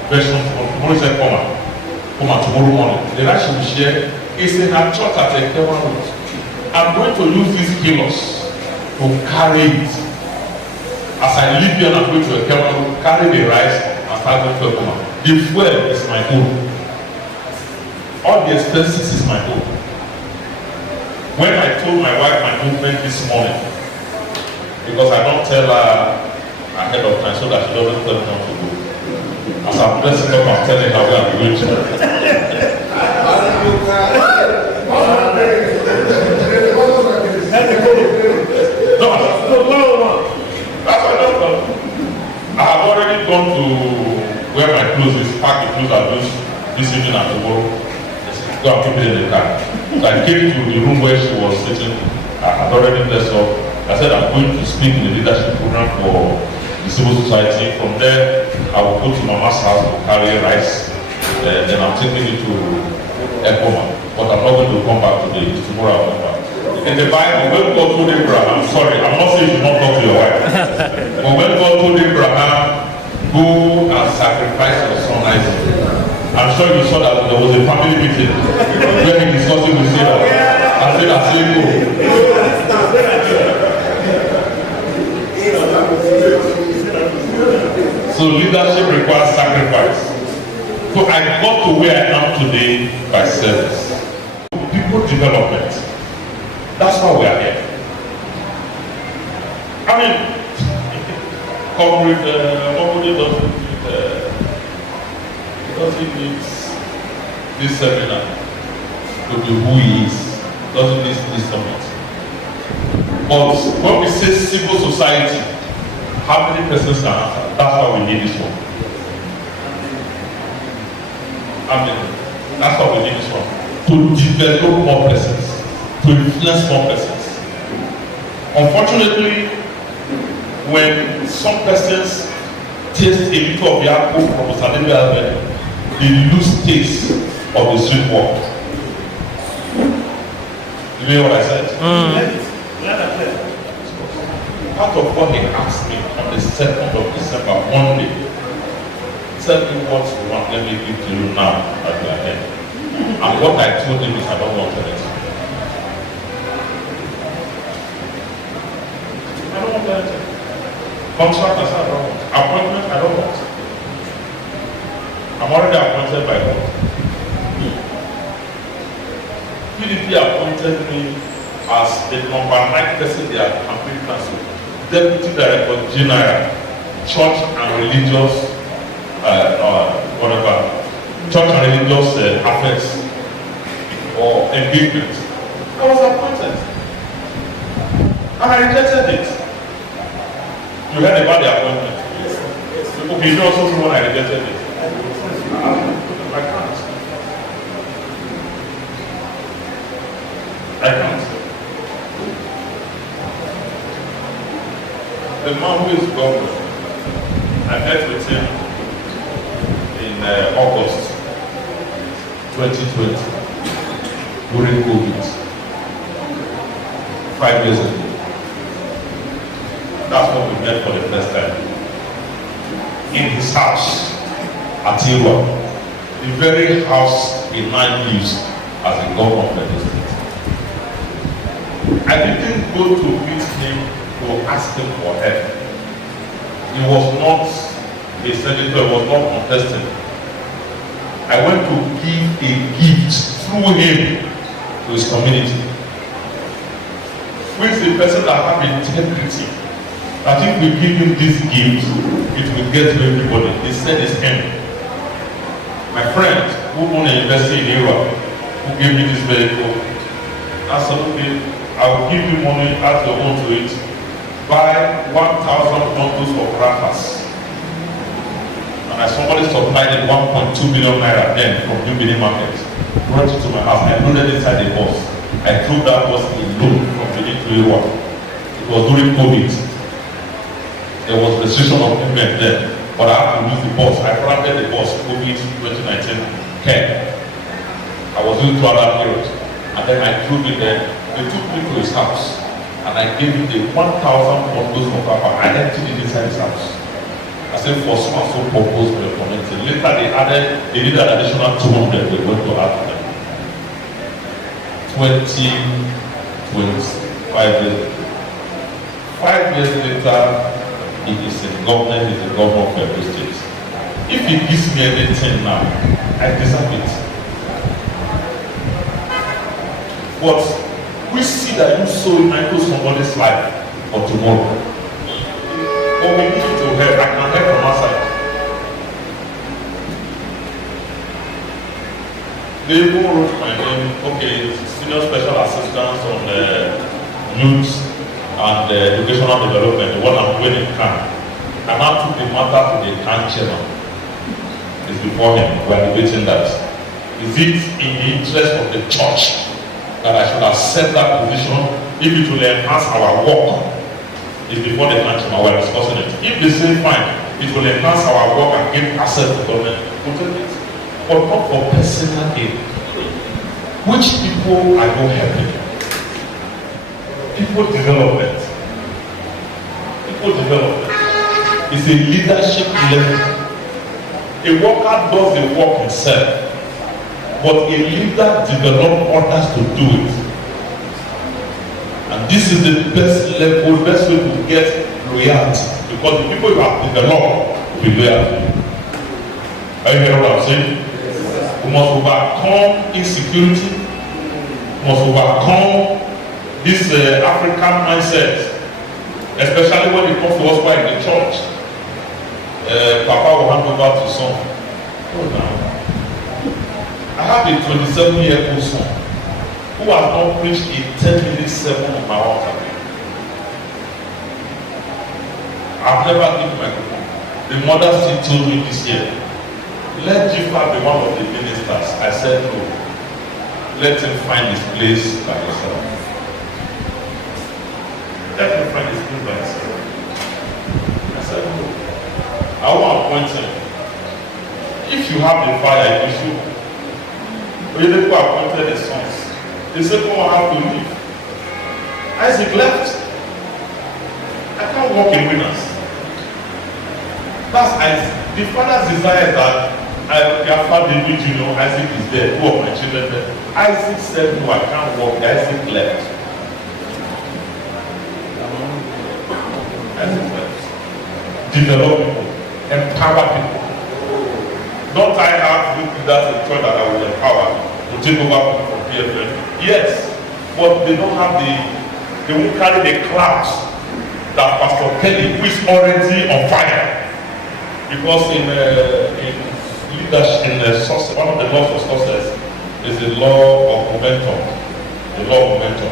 version tomorrow is tomorrow morning. The right she will share is in her church at Ekewa Road. I'm going to use these kilos to carry it. As I leave here and I'm going to Ekewa Road, carry the rice and start going to Ekoma. The fuel is my own. All the expenses is my own. When I told my wife my movement this morning, because I don't tell her ahead of time so that she doesn't tell me what to do. As I'm dressing up, I'm telling her where I'm going to. That's what I know. I have already gone to where my clothes is, pack the clothes I use this evening and tomorrow. Go and keep it in the car. So I came to the room where she was sitting. I had already dressed up. I said I'm going to speak in the leadership program for the civil society. From there, I will go to Mama's house to carry rice. Then I'm taking it to Ekoma. But I'm not going to come back today. Tomorrow I'll come back. In the Bible, when God told Abraham, sorry, I'm not saying you should not talk to your wife. But when God told Abraham, go and sacrifice your son Isaac, I'm sure you saw that there was a family meeting where he discussing with Sarah. I said, I said, go. So leadership requires sacrifice. So I got to where I am today by service. People development. That's why we are here. I mean, comrade, nobody doesn't need this seminar to be who he is. Doesn't need this summit. But when we say civil society, how many persons can answer? That's why we need this one. I mean, that's why we need this one. To develop more persons, to influence more persons. Unfortunately, when some persons taste a little of the apple from Saturday, they lose taste of the sweet walk. You hear what I said? Part of what he asked me on the 2nd of December, one day, tell me what you want, let me give to you now at your head. And what I told him is I don't want anything. I don't want anything. Contract, I said I don't want. Appointment, I don't want. I'm already appointed by God. PDP appointed me as the number 9 person in their campaign council, Deputy Director General, Church and Religious, Church and Religious Affairs or Engagement. I was appointed. And I rejected it. You heard about the appointment? Okay, you know also when I rejected it. I can't. I can't. The man who is governor, I met with him in August 2020 during COVID, 5 years ago. That's what we met for the first time. In his house at Iwa, the very house he now lives as the governor of the state. I didn't go to meet him to ask him for help. He was not a senator, he was not contesting. I went to give a gift through him to his community. Who is the person that have integrity? I think we give him this gift, it will get to everybody. He said it's him. My friend who owned a university in Europe, who gave me this vehicle, I said, okay, I will give you money, add your own to it, buy 1,000 bundles of wrappers. And as somebody supplied it 1.2 million naira then from New Benin Market, brought it to my house. I loaded inside the bus. I threw that bus alone from Benin to Europe. It was during COVID. There was restriction of movement then, but I had to use the bus. I branded the bus COVID 2019 care. I was doing throughout that period. And then I threw it there. They took me to his house and I gave him the 1,000 bundles of paper. I emptied it inside his house. I said for so and so purpose for the community. Later they did an additional 200 they went to add to them. 20, 25 years. 5 years later, he is a governor, he is a governor of every state. If he gives me anything now, I deserve it. But we see that you sow into somebody's life for tomorrow. But we need to help. I can help from our side. They even wrote my name, okay, senior special assistant on youth and educational development, the one I'm doing in Cannes. I now took the matter to the Cannes chairman. It's before him, we are debating that. Is it in the interest of the church that I should accept that position if it will enhance our work? It's before the Cannes chairman, we are discussing it. If they say fine, it will enhance our work and give access to government, we'll take it. But not for personal gain. Which people are you helping? People development. People development. It's a leadership level. A worker does the work himself, but a leader develops others to do it. And this is the best level, best way to get loyalty, because the people you have developed will be loyal to you. Are you hearing what I'm saying? We must overcome insecurity. We must overcome this African mindset, especially when it comes to us in the church. Papa will hand over to son. Oh, no. I have a 27-year-old son who has not preached a 10-minute sermon on my altar. I've never given my microphone. The mother still told me this year, let Jifa be one of the ministers. I said no. Let him find his place by himself. Let him find his place by himself. I said no. I want to appoint him. If you have the fire, you should. When the people appointed the sons, they said, "Come on, I have to leave." Isaac left. I can't walk in winners. That's Isaac. The father's desire that after David, Isaac is there. Two of my children there. Isaac said, "No, I can't walk." Isaac left. Isaac left. Develop people. Empower people. Don't I have to do that in church that I will empower to take over from PFN? Yes, but they don't have they won't carry the clout that Pastor Kelly, who is already on fire. Because in leadership, one of the laws of success is the law of momentum. The law of momentum.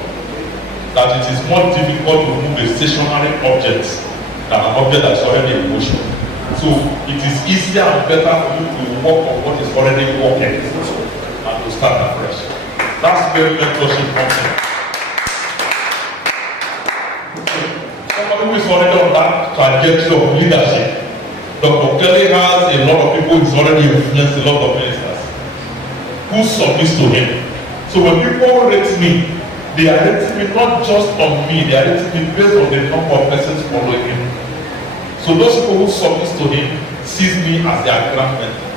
That it is more difficult to move a stationary object than an object that's already in motion. So it is easier and better for you to work on what is already working and to start afresh. That's where mentorship comes in. Somebody who is already on that trajectory of leadership. Dr. Kelly has a lot of people who's already influenced a lot of ministers who submit to him. So when people rate me, they are rating me not just on me, they are rating me based on the number of persons following him. So those people who submit to him sees me as their grand mentor.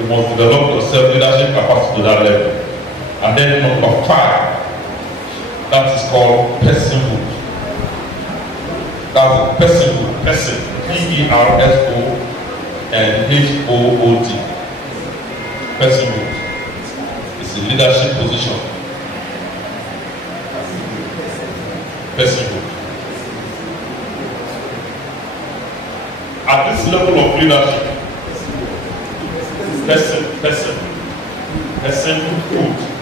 You must develop your self-leadership capacity to that level. And then number 5, that is called personhood. That's personhood. Person. P-E-R-S-O and H-O-O-D. Personhood. It's a leadership position. Personhood. At this level of leadership, personhood,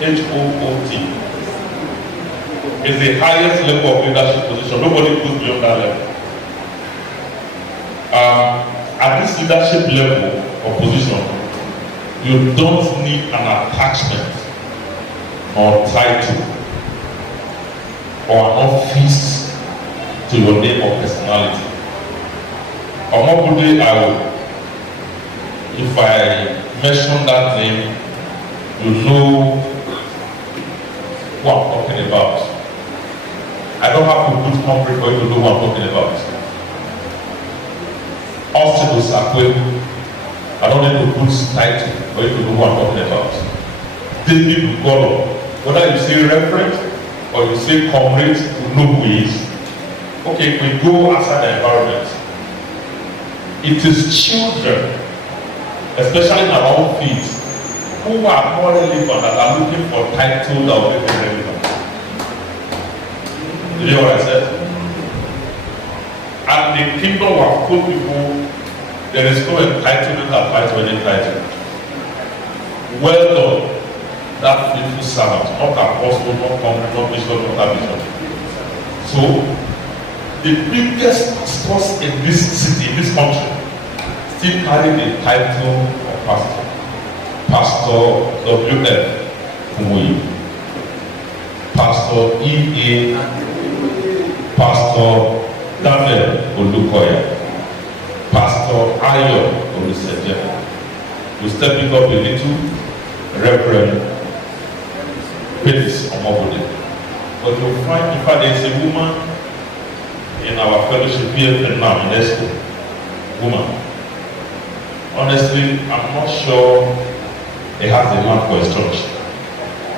H-O-O-T, is the highest level of leadership position. Nobody goes beyond that level. At this leadership level of position, you don't need an attachment or title or an office to your name or personality. Omobode Awo, if I mention that name, you know who I'm talking about. I don't have to put concrete for you to know who I'm talking about. Austin Osakwe, I don't need to put title for you to know who I'm talking about. David Ugolo, whether you say reverend or you say comrade, you know who he is. Okay, we go outside the environment. It is children, especially in our own fields, who are more relevant that are looking for title that will make them relevant. Did you hear what I said? And the kingdom will put people, there is no entitlement applied to any title. Well done, that faithful servant, not apostle, not prophet, not bishop, not bishop. So, the biggest pastors in this city, in this country, still carry the title of pastor. Pastor W.F. Kumuyi, Pastor E.A., Pastor Daniel Olukoya, Pastor Ayo Oluseje. We step it up a little, Reverend Felix Omobode. But you'll find, in fact, there's a woman in our fellowship here now in Esco. Woman. Honestly, I'm not sure it has a man for his church.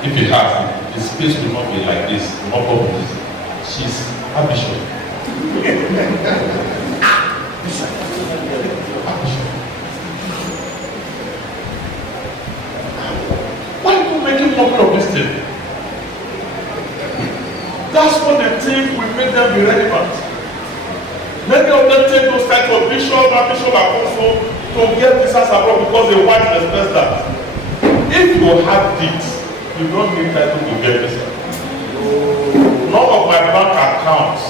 If it has, the space will not be like this, will not go with this. She's a bishop. Why are you making mockery of this thing? That's what they think will make them be relevant. Many of them take those titles of bishop, archbishop, apostle to get visas abroad because they want to express that. If you have this, you don't need title to get visa. None of my bank accounts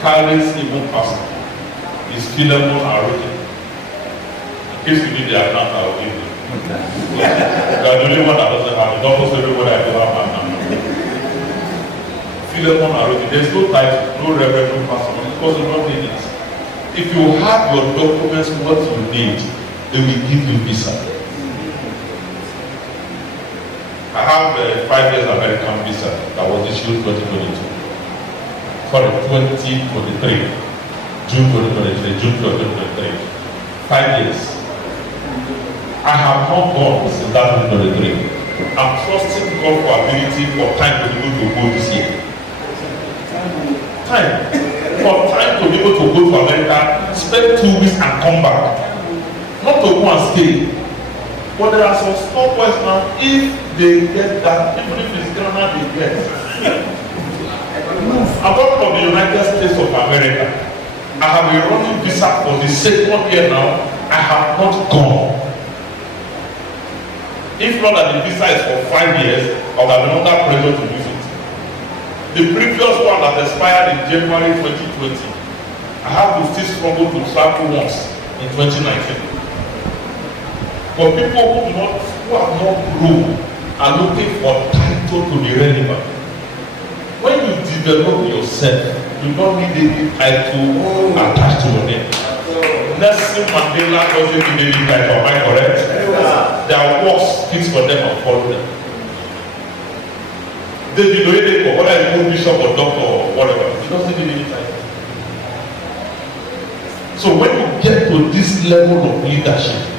carries even pastor. It's Philemon Arojie. In case you need the account, I will give you. You are the only one that doesn't have it. Almost everybody I do have my account. Philemon Arojie. There's no title, no reverend, no pastor, because you don't need it. If you have your documents, what you need, they will give you visa. I have a 5 years American visa that was issued 2022. Sorry, 2023. June 2023, June 2023. 5 years. I have not gone since that 2023. I'm trusting God for ability for time to be able to go this year. Time. For time to be able to go to America, spend 2 weeks and come back. Not to go and stay. But there are some small boys now, if they get that, even if it's Ghana, they get. I'm talking of the United States of America. I have been running visa for the 2nd year now. I have not gone. If not that the visa is for 5 years, I would have been under pressure to use it. The previous one that expired in January 2020, I have to still struggle to travel once in 2019. But people who have not grown are looking for title to be relevant. When you develop yourself, you don't need any title attached to your name. Nelson Mandela doesn't need any title, am I correct? Their work speaks for them and follow them. David Oyedepo, whether he's bishop or doctor or whatever, he doesn't need any title. So when you get to this level of leadership,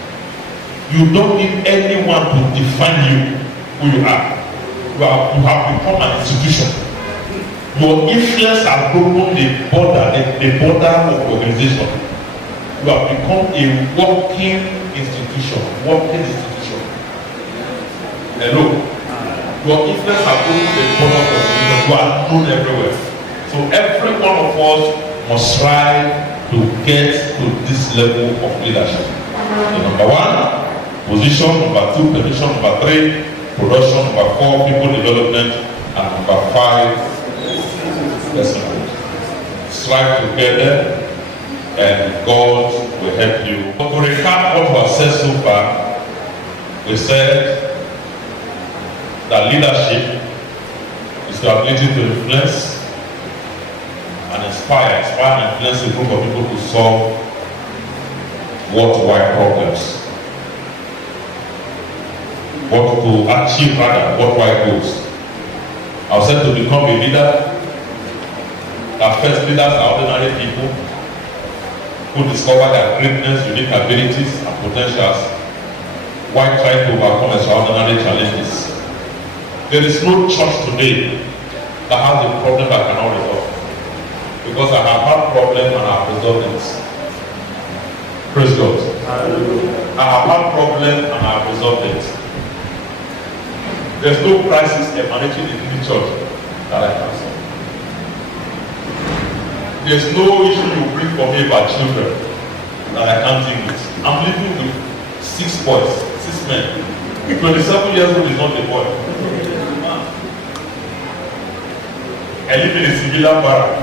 you don't need anyone to define you who you are. You have become an institution. Your influence has broken the border of the organization. You have become a working institution. Hello. Your influence has broken the border of the organization. You are known everywhere. So every one of us must strive to get to this level of leadership. So number 1, position, number 2, permission, number 3, production, number 4, people development, and number 5, personhood. Strive together and God will help you. To recap what was said so far, we said that leadership is the ability to influence and inspire and influence a group of people to solve worldwide problems. What to achieve rather, worldwide goals. I was said to become a leader. Our first leaders are ordinary people who discover their greatness, unique abilities, and potentials while trying to overcome extraordinary challenges. There is no church today that has a problem that cannot resolve. Because I have had problems and I have resolved it. Praise God. I have had problems and I have resolved it. There's no crisis emanating in the church that I can solve. There's no issue you bring for me about children that I can't deal with. I'm living with 6 boys, 6 men. 27 years old is not a boy. I live in a civilian barrack.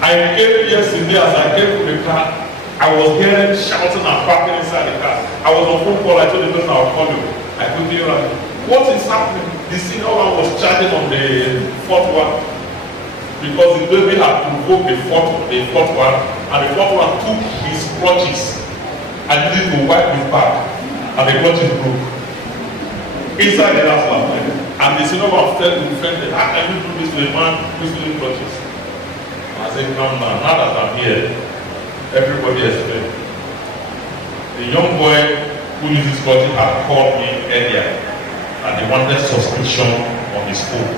I came yesterday as I came to the car. I was hearing shouting and cracking inside the car. I was on phone call. I told the person I would call you. I couldn't hear it. What is happening? The senior one was charging on the 4th one because the baby had provoked the fourth one, and the 4th one took his clutches and used it to wipe his back, and the clutches broke inside the last one. And the senior one felt offended. How can you do this to a man who's doing clutches? I said, come down. Now that I'm here, everybody explained. The young boy who uses clutches had called me earlier and he wanted subscription on his phone.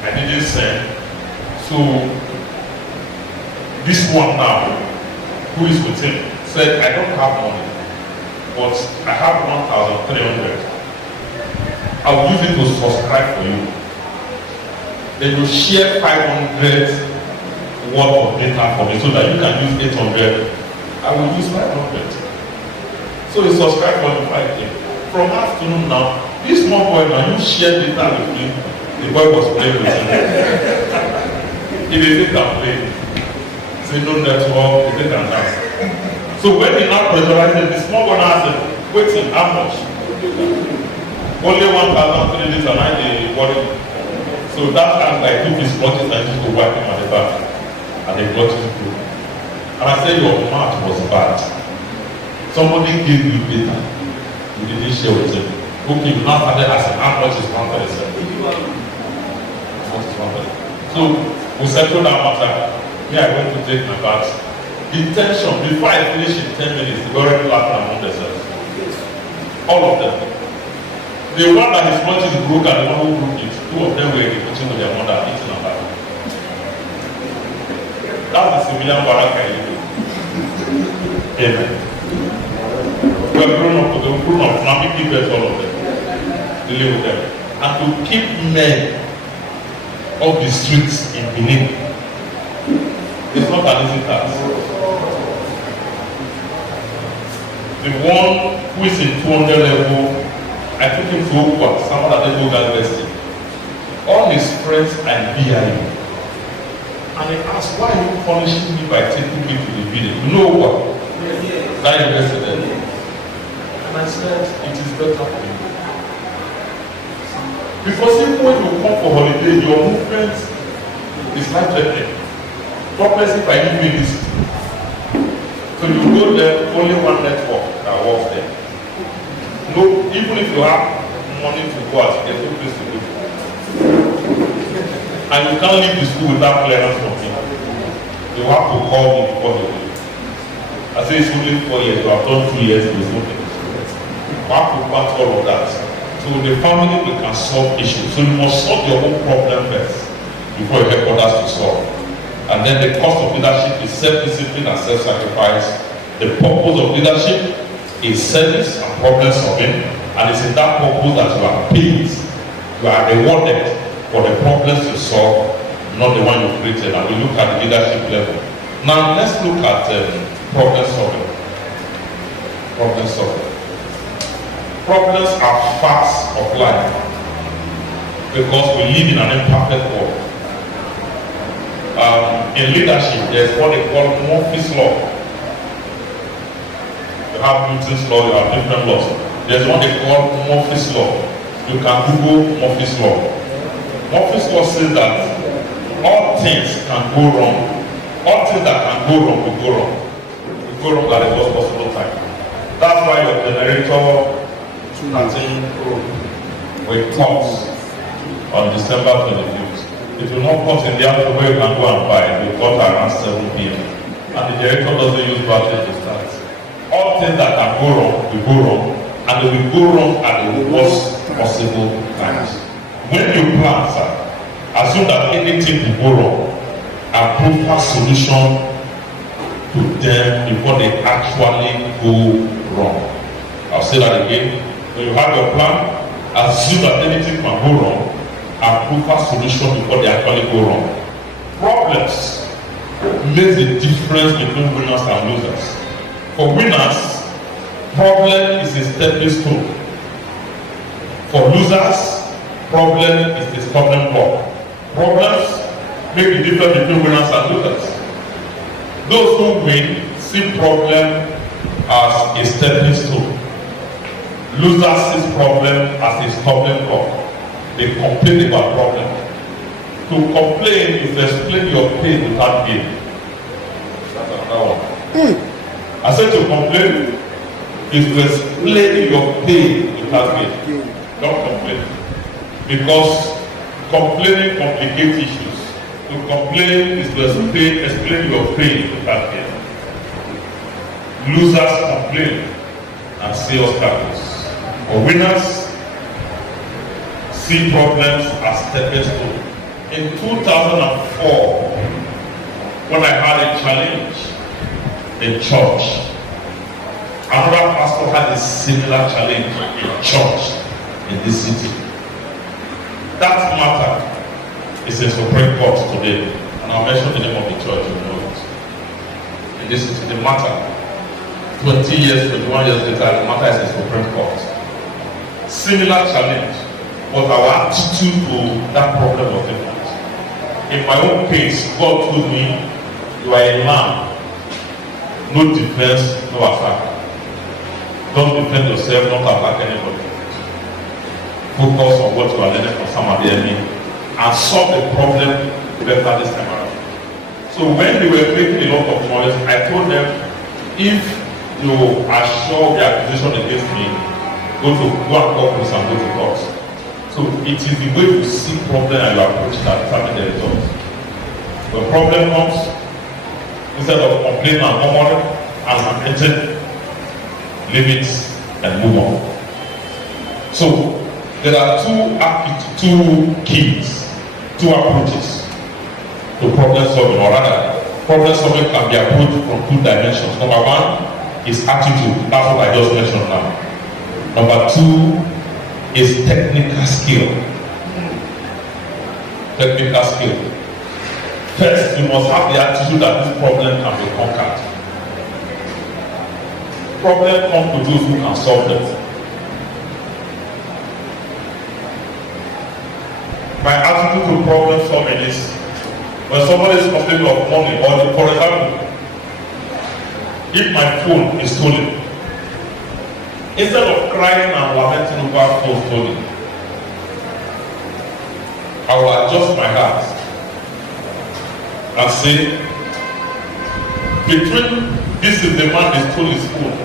I didn't send. So this one now, who is with him, said, I don't have money, but I have 1,300. I will use it to subscribe for you. Then you share 500 worth of data for me so that you can use 800. I will use 500. So he subscribed for the 5K. From afternoon now, this small boy now, you share data with me. The boy was playing with him. He didn't play. Say no network, he didn't dance. So when he now pressurized him, the small boy asked him, wait till how much? Only 1,300 and I worry. So that time I took his clutches and used to wipe him at the back. And the clutches broke. And I said your math was bad. Somebody gave you data. You didn't share with him. Okay, you now started asking how much is 137. So we settled that matter. Me, I went to take my bath. The tension, before I finish in 10 minutes, they already laughed among themselves. All of them. The one that his clutches broke and the one who broke it, 2 of them were in the kitchen with their mother eating and bathing. That's the civilian barrack I live in. Amen. We are grown up, now we keep all of them. Dealing with them. And to keep men off the streets in Benin, it's not an easy task. The one who is in 200 level, I took him to Okwa, someone at the University. All his friends and BIU. And he asked, why are you punishing me by taking me to the village? You know what? That invested. And I said, it is better for you. Because even when you come for holiday, your movement is life-threatening. Prophecy by giving you this. So you go there, only one network that works there. No, even if you have money to go out, there's no place to go. And you can't leave the school without clearance from me. You have to call me before you leave. I say it's only 4 years, you have done 2 years, there's nothing. You have to pass all of that. So the family, we can solve issues. So you must solve your own problem first before you help others to solve. And then the cost of leadership is self-discipline and self-sacrifice. The purpose of leadership is service and problem solving. And it's in that purpose that you are paid, you are rewarded for the problems you solve, not the one you created. And we look at the leadership level. Now let's look at problem solving. Problem solving. Problems are facts of life because we live in an imperfect world. In leadership, there's what they call Murphy's Law. You have Newton's Law, you have different laws. There's what they call Murphy's Law. You can Google Murphy's Law. Murphy's Law says that all things can go wrong. All things that can go wrong will go wrong. Will go wrong at the worst possible time. That's why your generator with talks on December 25th. It will not cut in the afternoon where you can go and buy it. It will cut around 7 p.m. And the generator doesn't use battery to start. All things that can go wrong will go wrong, and they will go wrong at the worst possible times. When you plan, sir, assume that anything will go wrong and provide solution to them before they actually go wrong. I'll say that again. When you have your plan, assume that anything can go wrong and prefer solution before they actually go wrong. Problems make the difference between winners and losers. For winners, problem is a stepping stone. For losers, problem is the stumbling block. Problems make the difference between winners and losers. Those who win see problem as a stepping stone. Losers see problem as a stumbling block. They complain about problem. To complain is to explain your pain without gain. That's another one. I said to complain is to explain your pain without gain. Don't complain. Because complaining complicates issues. To complain is to explain your pain without gain. Losers complain and see obstacles. For winners, see problems as stepping stone. In 2004, when I had a challenge in church, another pastor had a similar challenge in church in this city. That matter is in Supreme Court today, and I'll mention the name of the church in a moment. In this city, the matter, 20 years, 21 years later, the matter is in Supreme Court. Similar challenge, but our attitude to that problem was different. In my own case, God told me, you are a man, no defense, no attack. Don't defend yourself, don't attack anybody. Focus on what you are learning from somebody else and solve the problem better this time around. So when they were making a lot of noise, I told them, if you are sure the accusation against me, go and call police and go to court. So it is the way you see problem and you approach that determine the result. When problem comes, instead of complaining and murmuring and lamenting, leave it and move on. So there are two keys, two approaches to problem solving, or rather, problem solving can be approached from two dimensions. Number one is attitude, that's what I just mentioned now. Number two is technical skill. Technical skill. First, you must have the attitude that this problem can be conquered. Problem comes to those who can solve them. My attitude to problem solving is when somebody is complaining of money, or for example, if my phone is stolen, instead of crying and lamenting over phone stolen, I will adjust my heart and say, between this is the man that stole his phone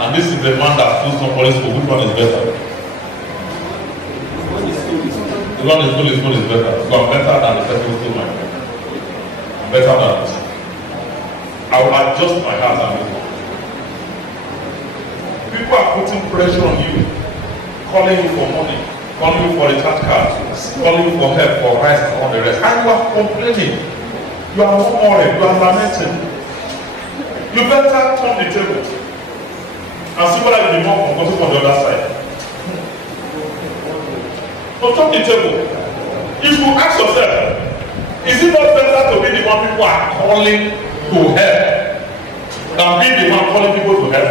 and this is the man that stole somebody's phone, which one is better? The one that stole his phone is better. So I'm better than the person who stole my phone. I'm better than it. I will adjust my heart and move on. People are putting pressure on you, calling you for money, calling you for a recharge card, calling you for help, for rice and all the rest. And you are complaining. You are murmuring, you are lamenting. You better turn the table and see whether you be more comfortable on the other side. So turn the table. If you ask yourself, is it not better to be the one people are calling to help than be the one calling people to help?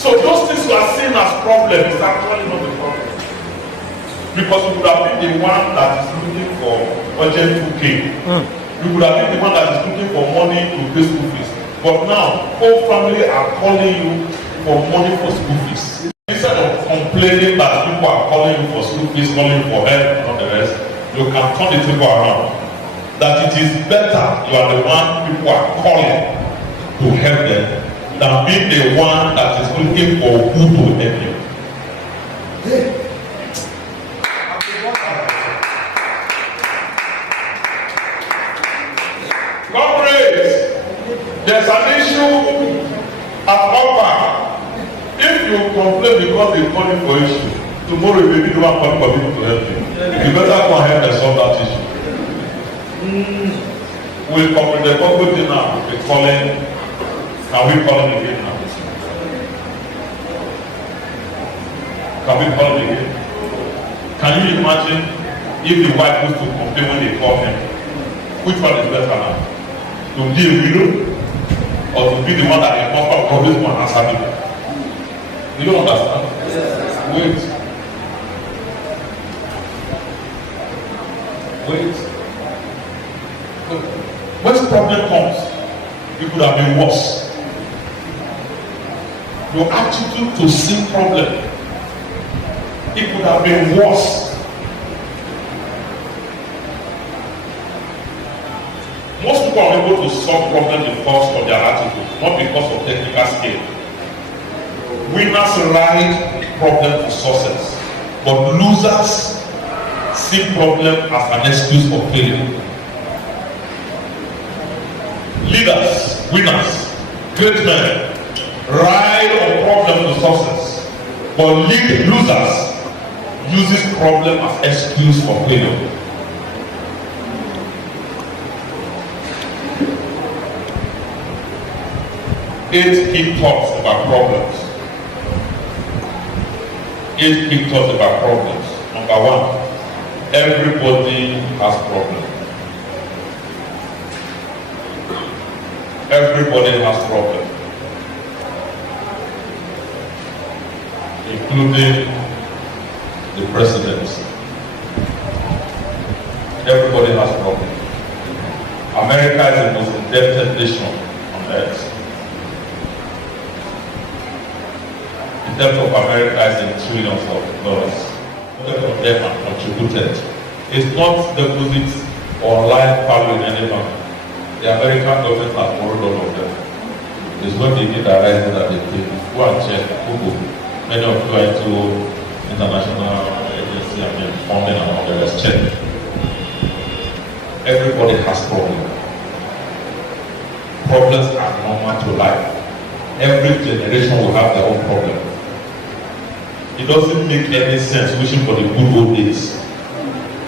So those things you are seeing as problems is actually not the problem. Because you could have been the one that is looking for urgent 2K. You could have been the one that is looking for money to pay school fees. But now, whole family are calling you for money for school fees. Instead of complaining that people are calling you for school fees, calling you for help and all the rest, you can turn the table around. That it is better you are the one people are calling to help them than being the one that is looking for who to help you. Comrades, there's an issue at Opa. If you complain because they call you for issue, tomorrow you will be the one calling for people to help you. You better go ahead and solve that issue. We'll come with the corporate now, we're calling. Can we call him again now? Can we call it again? Can you imagine if the wife goes to complain when they call him? Which one is better now? To be a widow or to be the one that the husband always want to answer me? You don't understand? Wait. When the problem comes, it could have been worse. Your attitude to see problem, it could have been worse. Most people are able to solve problems because of their attitude, not because of technical skill. Winners ride problem to success, but losers see problem as an excuse for failure. Leaders, winners, great men ride on problem to success, but losers uses problem as excuse for failure. Eight key thoughts about problems. 8 key thoughts about problems. Number 1, everybody has problems. Everybody has problems, including the president. Everybody has problems. America is the most indebted nation on earth. The debt of America is in trillions of dollars. Most of them are contributed. It's not deposit or life value in any bank. The American government has borrowed all of them. It's when they get arrested that they pay. Go and check Google. Many of you are into international agency and funding and all the rest. Check. Everybody has problems. Problems are normal to life. Every generation will have their own problem. It doesn't make any sense wishing for the good old days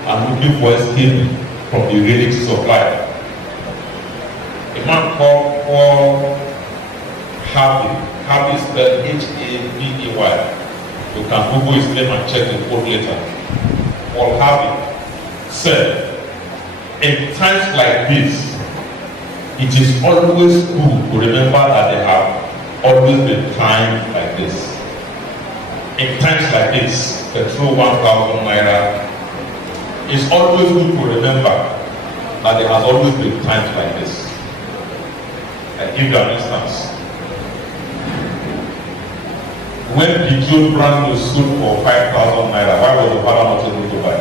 and looking for escape from the realities of life. A man called Harvey. Harvey is spelled H-A-V-E-Y. You can Google his name and check the quote later. Paul Harvey said, in times like this, it is always good to remember that there have always been times like this. In times like this, petrol 1,000 naira, it's always good to remember that there has always been times like this. I give you an instance. When the Joe brand new sold for 5,000 naira, why was the father not able to buy?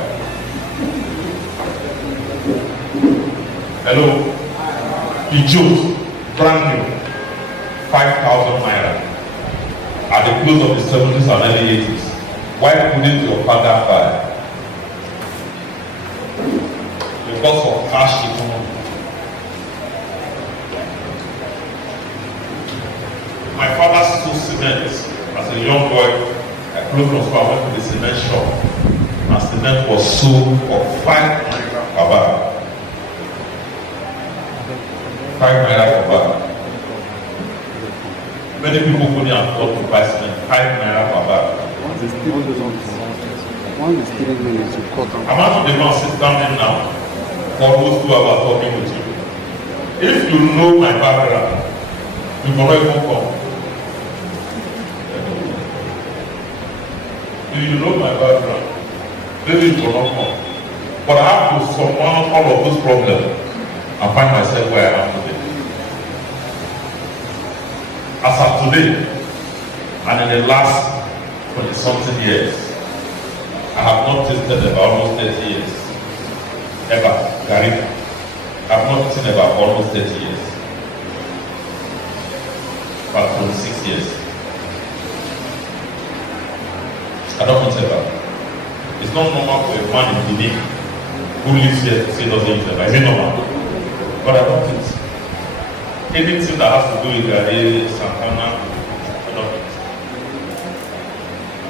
Hello? The Joe brand new 5,000 naira at the close of the 70s and early 80s. Why couldn't your father buy? Because of cash economy. My father sold cement as a young boy. I closed from school, I went to the cement shop, and cement was sold for 5 naira per bag. 5 naira per bag. Many people couldn't afford to buy cement. 5 naira per bag. I'm out of the man sit down in now for almost 2 hours talking with you. If you know my background, you will not even come. If you know my background, maybe you will not come. But I have to surmount all of those problems and find myself where I am today. As of today, and in the last 20-something years, I have not tasted about almost 30 years. Ever, Gary. I have not eaten about almost 30 years. About 26 years. I don't eat ever. It's not normal for a man in Guinea who lives here to say doesn't eat ever. Is it normal? But I don't eat. Anything that has to do with Gary, Santana, I don't eat.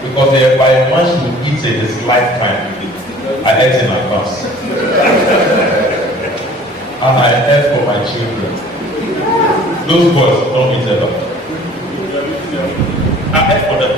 Because by a man should eat in his lifetime, I ate in advance. And I ate for my children. Those boys don't eat ever. I ate for them.